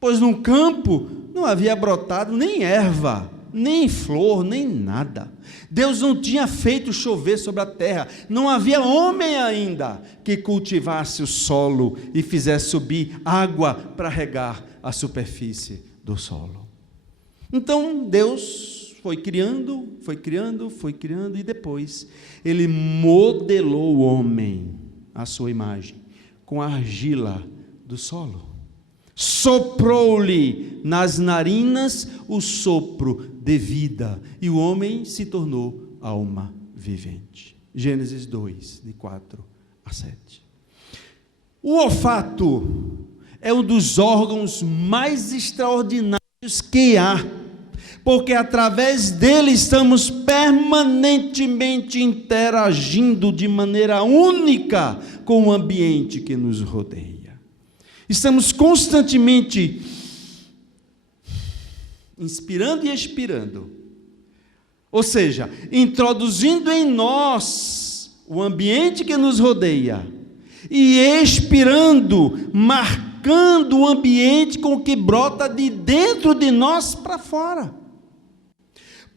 pois no campo não havia brotado nem erva, nem flor, nem nada. Deus não tinha feito chover sobre a terra, não havia homem ainda que cultivasse o solo e fizesse subir água para regar a superfície do solo. Então Deus foi criando, e depois Ele modelou o homem à sua imagem, com a argila do solo. Soprou-lhe nas narinas o sopro de vida, e o homem se tornou alma vivente. Gênesis 2, de 4 a 7. O olfato é um dos órgãos mais extraordinários que há, porque através dele estamos permanentemente interagindo de maneira única com o ambiente que nos rodeia. Estamos constantemente inspirando e expirando, ou seja, introduzindo em nós o ambiente que nos rodeia e expirando, marcando o ambiente com o que brota de dentro de nós para fora.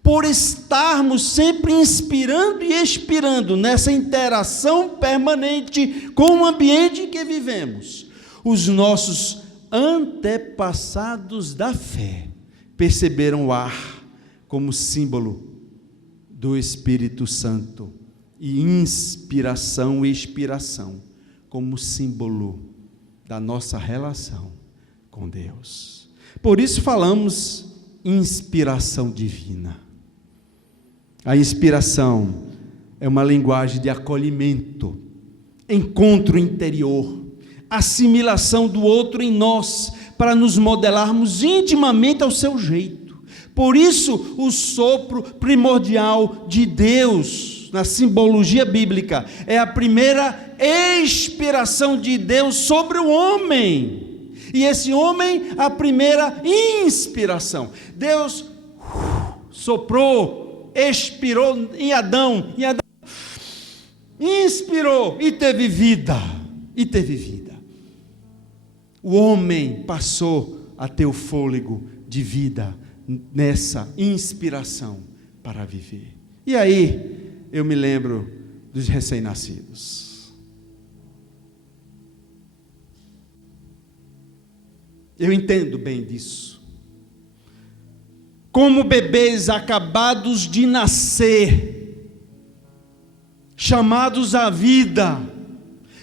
por estarmos sempre inspirando e expirando nessa interação permanente com o ambiente em que vivemos, os nossos antepassados da fé perceberam o ar como símbolo do Espírito Santo e inspiração e expiração como símbolo da nossa relação com Deus. Por isso falamos inspiração divina. A inspiração é uma linguagem de acolhimento, encontro interior, assimilação do outro em nós, para nos modelarmos intimamente ao seu jeito. Por isso, o sopro primordial de Deus, na simbologia bíblica, é a primeira expiração de Deus sobre o homem. E esse homem, a primeira inspiração. Deus soprou, expirou em Adão, e Adão inspirou e teve vida, O homem passou a ter o fôlego de vida nessa inspiração para viver. E aí, eu me lembro dos recém-nascidos. Eu entendo bem disso. Como bebês acabados de nascer, chamados à vida,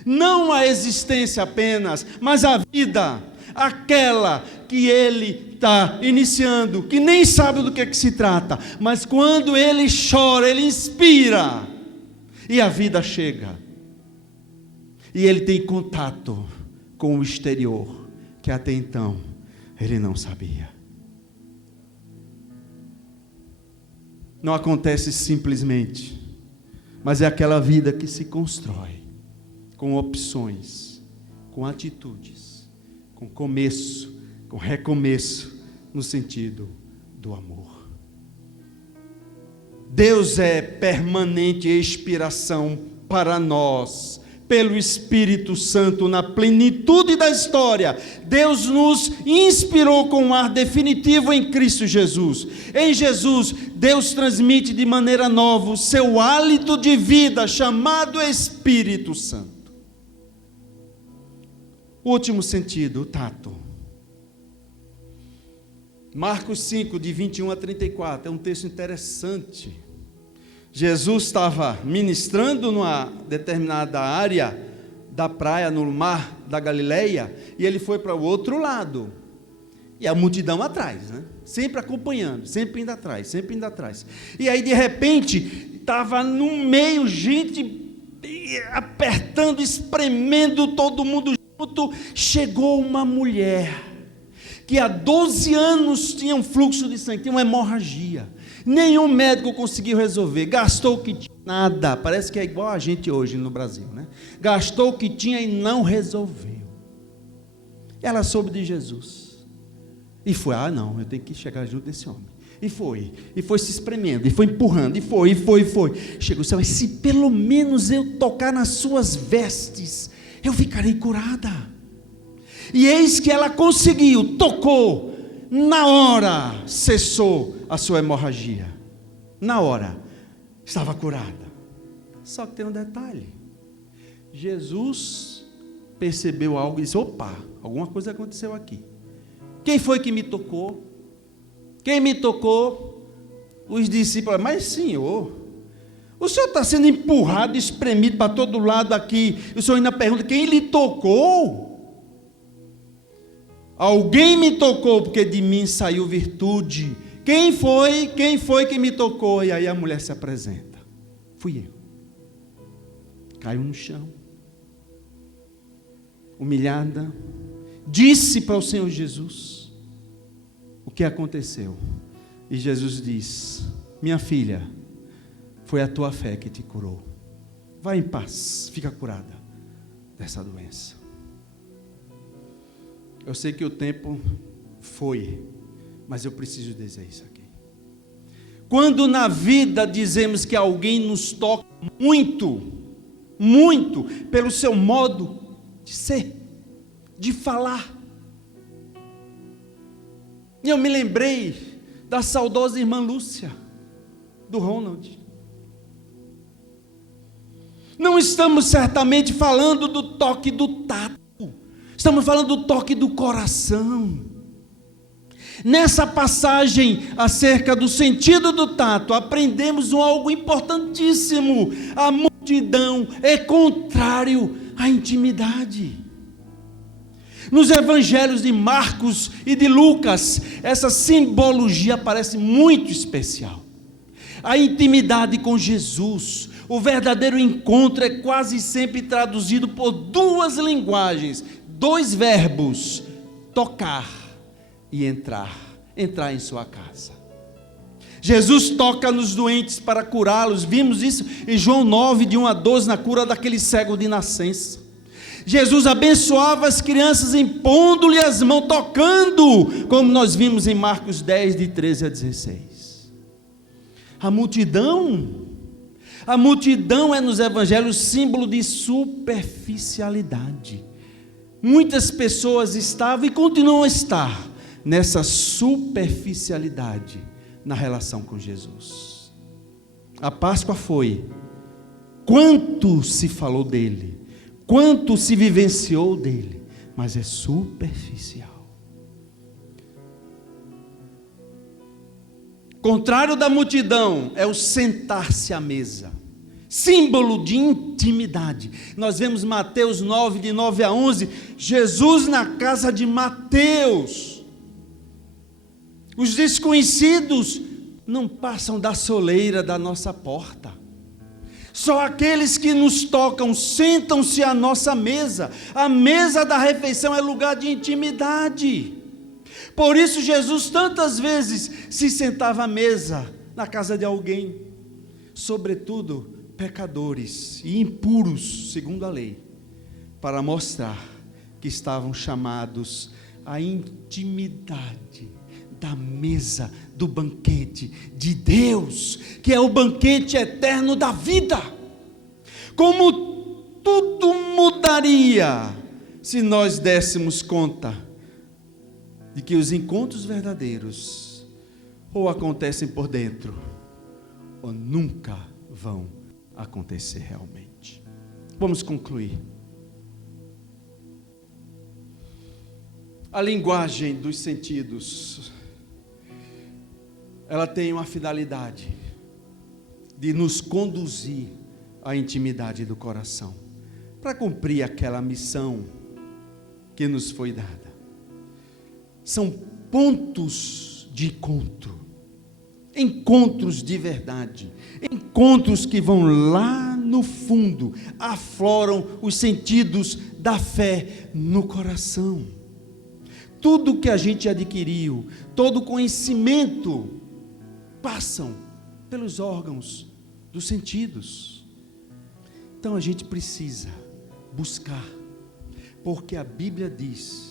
não a existência apenas, mas a vida, aquela que ele está iniciando, que nem sabe do que se trata, mas quando ele chora, ele inspira, e a vida chega, e ele tem contato com o exterior, que até então ele não sabia. Não acontece simplesmente, mas é aquela vida que se constrói com opções, com atitudes, com começo, com recomeço, no sentido do amor. Deus é permanente inspiração para nós, pelo Espírito Santo, na plenitude da história. Deus nos inspirou com um ar definitivo em Cristo Jesus. Em Jesus, Deus transmite de maneira nova o seu hálito de vida, chamado Espírito Santo. O último sentido, o tato. Marcos 5, de 21 a 34, é um texto interessante. Jesus estava ministrando numa determinada área da praia, no mar da Galileia, e ele foi para o outro lado, e a multidão atrás, né? Sempre acompanhando, sempre indo atrás, e aí de repente, estava no meio, gente apertando, espremendo, todo mundo junto. Chegou uma mulher, que há 12 anos tinha um fluxo de sangue, tinha uma hemorragia, nenhum médico conseguiu resolver, gastou o que tinha, nada, parece que é igual a gente hoje no Brasil, né? Gastou o que tinha e não resolveu. Ela soube de Jesus, e foi, não, eu tenho que chegar junto desse homem, e foi se espremendo, e foi empurrando, e foi, chegou, mas se pelo menos eu tocar nas suas vestes, eu ficarei curada. E eis que ela conseguiu, tocou, na hora cessou a sua hemorragia, na hora estava curada. Só que tem um detalhe, Jesus percebeu algo e disse: opa, alguma coisa aconteceu aqui. Quem foi que me tocou? Quem me tocou? Os discípulos: mas Senhor, o Senhor está sendo empurrado, espremido para todo lado aqui, o Senhor ainda pergunta: quem lhe tocou? Alguém me tocou, porque de mim saiu virtude. Quem foi que me tocou? E aí a mulher se apresenta: fui eu. Caiu no chão, humilhada, disse para o Senhor Jesus o que aconteceu. E Jesus diz: minha filha, foi a tua fé que te curou. Vai em paz, fica curada dessa doença. Eu sei que o tempo foi, mas eu preciso dizer isso aqui. Quando na vida dizemos que alguém nos toca muito, muito, pelo seu modo de ser, de falar. E eu me lembrei da saudosa irmã Lúcia, do Ronald. Não estamos certamente falando do toque do tato, estamos falando do toque do coração. Nessa passagem acerca do sentido do tato, aprendemos algo importantíssimo: a multidão é contrário à intimidade. Nos evangelhos de Marcos e de Lucas, essa simbologia parece muito especial. A intimidade com Jesus, o verdadeiro encontro, é quase sempre traduzido por duas linguagens, dois verbos: tocar e entrar em sua casa. Jesus toca nos doentes para curá-los. Vimos isso em João 9, de 1 a 12, na cura daquele cego de nascença. Jesus abençoava as crianças impondo-lhe as mãos, tocando, como nós vimos em Marcos 10, de 13 a 16. A multidão é nos evangelhos símbolo de superficialidade. Muitas pessoas estavam e continuam a estar nessa superficialidade na relação com Jesus. A Páscoa foi, quanto se falou dele, quanto se vivenciou dele, mas é superficial. Contrário da multidão é o sentar-se à mesa, símbolo de intimidade. Nós vemos Mateus 9, de 9 a 11, Jesus na casa de Mateus. Os desconhecidos não passam da soleira da nossa porta. Só aqueles que nos tocam sentam-se à nossa mesa. A mesa da refeição é lugar de intimidade. Por isso Jesus tantas vezes se sentava à mesa na casa de alguém, sobretudo pecadores e impuros, segundo a lei, para mostrar que estavam chamados à intimidade da mesa do banquete de Deus, que é o banquete eterno da vida. Como tudo mudaria se nós dessemos conta de que os encontros verdadeiros ou acontecem por dentro ou nunca vão acontecer realmente. Vamos concluir. A linguagem dos sentidos, ela tem uma finalidade de nos conduzir à intimidade do coração, para cumprir aquela missão que nos foi dada. São pontos de encontro, encontros de verdade, encontros que vão lá no fundo, afloram os sentidos da fé no coração. Tudo que a gente adquiriu, todo conhecimento, passam pelos órgãos dos sentidos. Então a gente precisa buscar, porque a Bíblia diz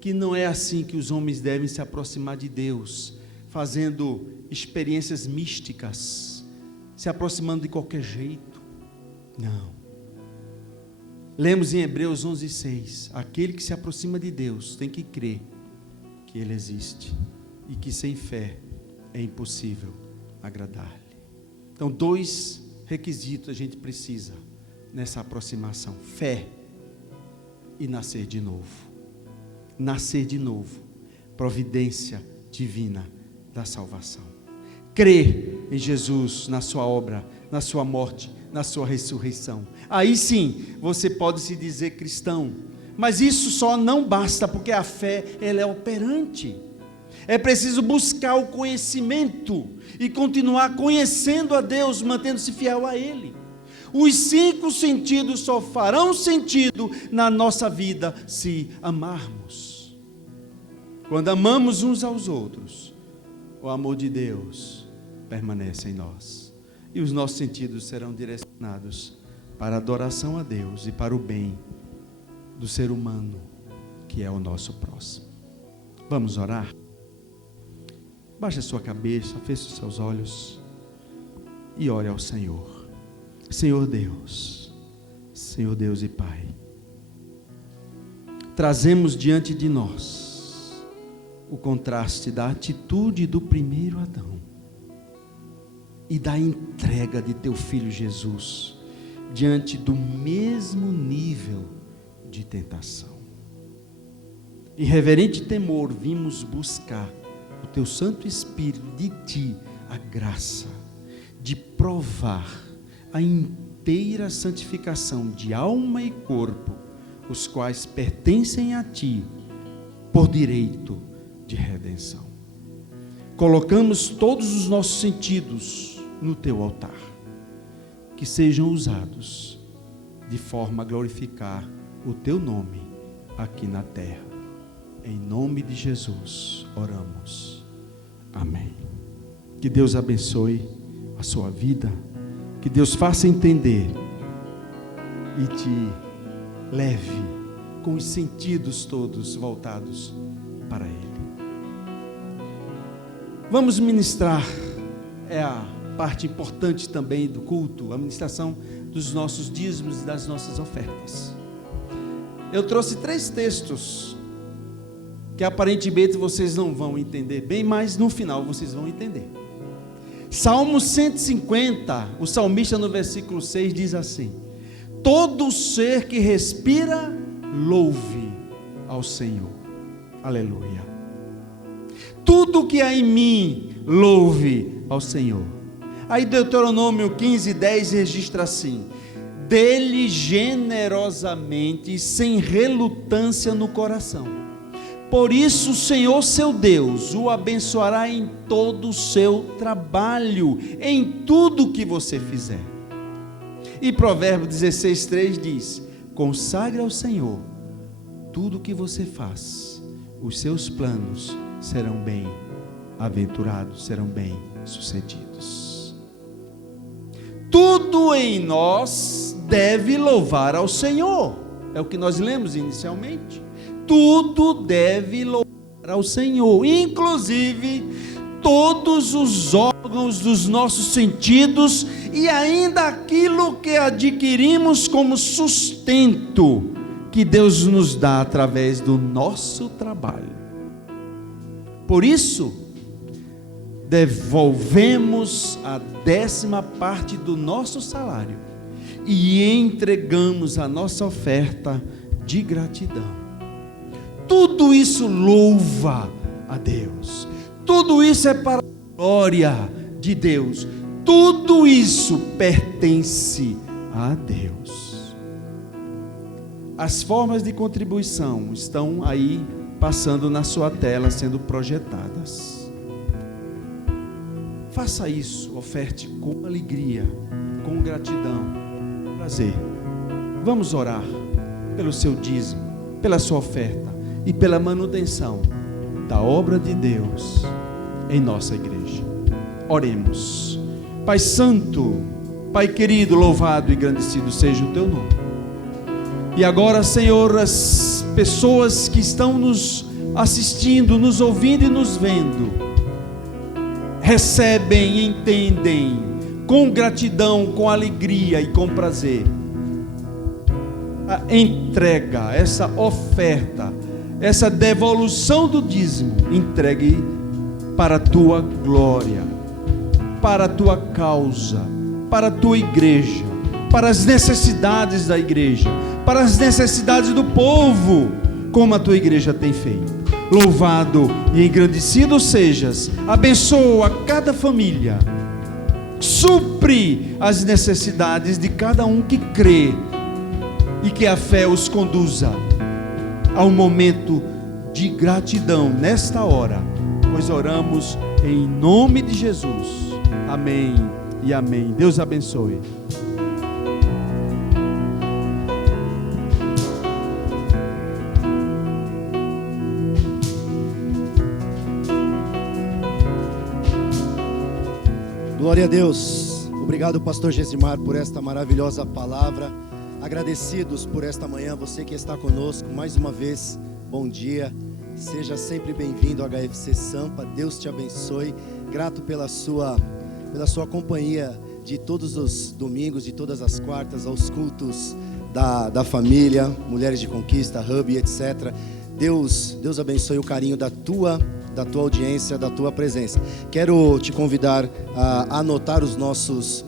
que não é assim que os homens devem se aproximar de Deus, fazendo experiências místicas, se aproximando de qualquer jeito. Não. Lemos em Hebreus 11:6, aquele que se aproxima de Deus tem que crer que Ele existe e que sem fé é impossível agradar-lhe. Então, dois requisitos a gente precisa nessa aproximação: fé e nascer de novo. Nascer de novo, providência divina da salvação. Crer em Jesus, na sua obra, na sua morte, na sua ressurreição. Aí sim, você pode se dizer cristão. Mas isso só não basta, porque a fé, ela é operante. É preciso buscar o conhecimento e continuar conhecendo a Deus, mantendo-se fiel a Ele. Os 5 sentidos só farão sentido na nossa vida se amarmos. Quando amamos uns aos outros, o amor de Deus permanece em nós. E os nossos sentidos serão direcionados para a adoração a Deus e para o bem do ser humano, que é o nosso próximo. Vamos orar? Baixe a sua cabeça, feche os seus olhos e ore ao Senhor. Senhor Deus e Pai, trazemos diante de nós o contraste da atitude do primeiro Adão e da entrega de teu Filho Jesus diante do mesmo nível de tentação. Em reverente temor vimos buscar o teu Santo Espírito de ti a graça de provar a inteira santificação de alma e corpo, os quais pertencem a ti por direito de redenção. Colocamos todos os nossos sentidos no teu altar, que sejam usados de forma a glorificar o teu nome aqui na terra. Em nome de Jesus oramos. Amém. Que Deus abençoe a sua vida, que Deus faça entender e te leve com os sentidos todos voltados para Ele. Vamos ministrar, é a parte importante também do culto, a ministração dos nossos dízimos e das nossas ofertas. Eu trouxe 3 textos que aparentemente vocês não vão entender bem, mas no final vocês vão entender. Salmo 150, o salmista no versículo 6 diz assim: todo ser que respira, louve ao Senhor. Aleluia. Tudo que há em mim, louve ao Senhor. Aí Deuteronômio 15:10 registra assim: dele generosamente, sem relutância no coração. Por isso o Senhor seu Deus o abençoará em todo o seu trabalho, em tudo que você fizer. E Provérbios 16:3 diz: consagre ao Senhor tudo o que você faz, os seus planos serão bem-aventurados, serão bem-sucedidos. Tudo em nós deve louvar ao Senhor, é o que nós lemos inicialmente. Tudo deve louvar ao Senhor, inclusive todos os órgãos dos nossos sentidos e ainda aquilo que adquirimos como sustento que Deus nos dá através do nosso trabalho. Por isso, devolvemos a 10ª parte do nosso salário e entregamos a nossa oferta de gratidão. Tudo isso louva a Deus, tudo isso é para a glória de Deus, tudo isso pertence a Deus. As formas de contribuição estão aí passando na sua tela, sendo projetadas. Faça isso, oferte com alegria, com gratidão, prazer. Vamos orar pelo seu dízimo, pela sua oferta e pela manutenção da obra de Deus em nossa igreja. Oremos. Pai Santo, Pai querido, louvado e engrandecido seja o teu nome. E agora, Senhor, as pessoas que estão nos assistindo, nos ouvindo e nos vendo, recebem e entendem com gratidão, com alegria e com prazer a entrega, essa oferta, essa devolução do dízimo, entregue para a tua glória, para a tua causa, para a tua igreja, para as necessidades da igreja, para as necessidades do povo, como a tua igreja tem feito. Louvado e engrandecido sejas, abençoa cada família, supre as necessidades de cada um que crê e que a fé os conduza ao momento de gratidão nesta hora, pois oramos em nome de Jesus. Amém e amém. Deus abençoe. Glória a Deus. Obrigado, pastor Gesimar, por esta maravilhosa palavra. Agradecidos por esta manhã, você que está conosco, mais uma vez, bom dia, seja sempre bem-vindo ao HFC Sampa, Deus te abençoe, grato pela sua companhia de todos os domingos, de todas as quartas, aos cultos da família, Mulheres de Conquista, Hub, etc. Deus abençoe o carinho da tua da tua audiência, da tua presença. Quero te convidar a anotar os nossos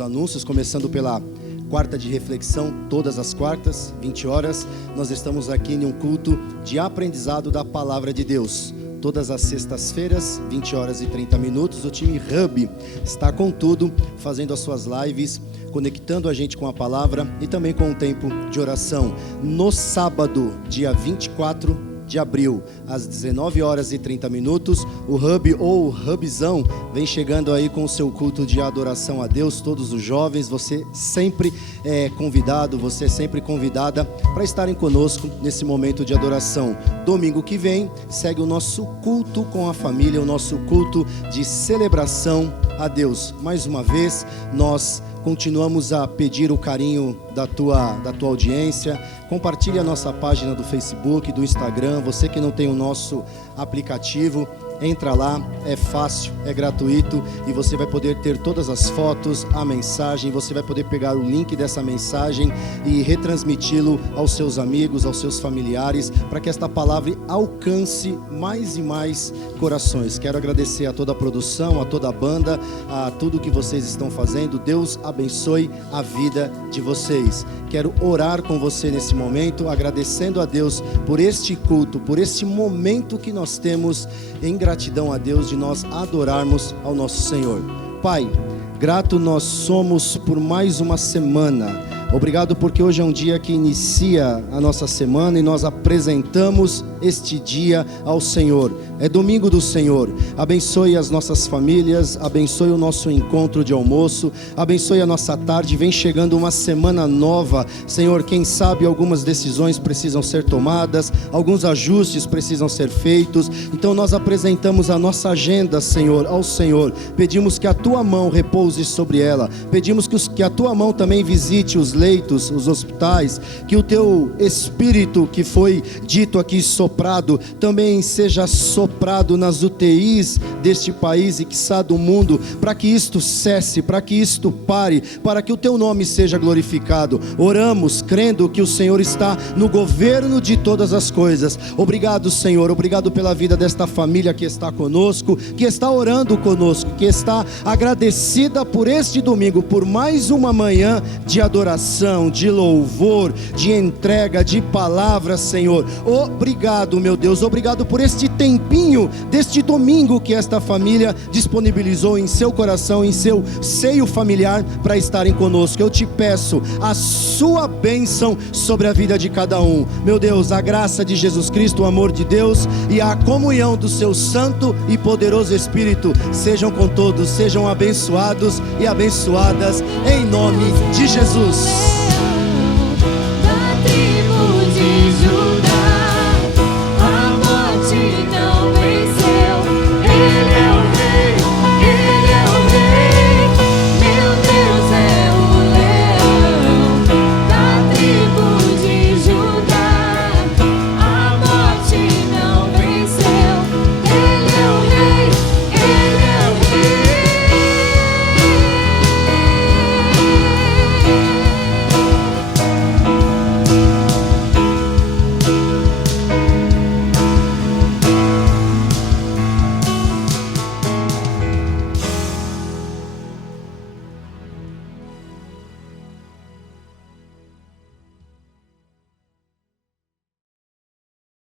anúncios, começando pela quarta de reflexão. Todas as quartas, 20 horas, nós estamos aqui em um culto de aprendizado da Palavra de Deus. Todas as sextas-feiras, 20 horas e 30 minutos, o time Hub está com tudo, fazendo as suas lives, conectando a gente com a palavra e também com o tempo de oração. No sábado, dia 24 de abril, às 19 horas e 30 minutos, o Hub ou Hubzão vem chegando aí com o seu culto de adoração a Deus. Todos os jovens, você sempre é convidado, você é sempre convidada para estarem conosco nesse momento de adoração. Domingo que vem, segue o nosso culto com a família, o nosso culto de celebração a Deus. Mais uma vez, nós continuamos a pedir o carinho da tua audiência. Compartilhe a nossa página do Facebook, do Instagram. Você que não tem o nosso aplicativo, entra lá, é fácil, é gratuito e você vai poder ter todas as fotos, a mensagem, você vai poder pegar o link dessa mensagem e retransmiti-lo aos seus amigos, aos seus familiares, para que esta palavra alcance mais e mais corações. Quero agradecer a toda a produção, a toda a banda, a tudo que vocês estão fazendo. Deus abençoe a vida de vocês. Quero orar com você nesse momento, agradecendo a Deus por este culto, por este momento que nós temos em gratidão a Deus de nós adorarmos ao nosso Senhor. Pai, grato nós somos por mais uma semana. Obrigado porque hoje é um dia que inicia a nossa semana e nós apresentamos este dia ao Senhor. É domingo do Senhor. Abençoe as nossas famílias, abençoe o nosso encontro de almoço, abençoe a nossa tarde. Vem chegando uma semana nova. Senhor, quem sabe algumas decisões precisam ser tomadas, alguns ajustes precisam ser feitos. Então nós apresentamos a nossa agenda, Senhor, ao Senhor. Pedimos que a tua mão repouse sobre ela. Pedimos que a tua mão também visite os leitos, os hospitais, que o teu Espírito que foi dito aqui soprado, também seja soprado nas UTIs deste país e quiçá do mundo, para que isto cesse, para que isto pare, para que o teu nome seja glorificado. Oramos crendo que o Senhor está no governo de todas as coisas. Obrigado, Senhor, obrigado pela vida desta família que está conosco, que está orando conosco, que está agradecida por este domingo, por mais uma manhã de adoração, de louvor, de entrega, de palavra, Senhor. Obrigado, meu Deus, obrigado por este tempinho deste domingo que esta família disponibilizou em seu coração, em seu seio familiar, para estarem conosco. Eu te peço a sua bênção sobre a vida de cada um. Meu Deus, a graça de Jesus Cristo, o amor de Deus e a comunhão do seu santo e poderoso Espírito sejam com todos, sejam abençoados e abençoadas em nome de Jesus.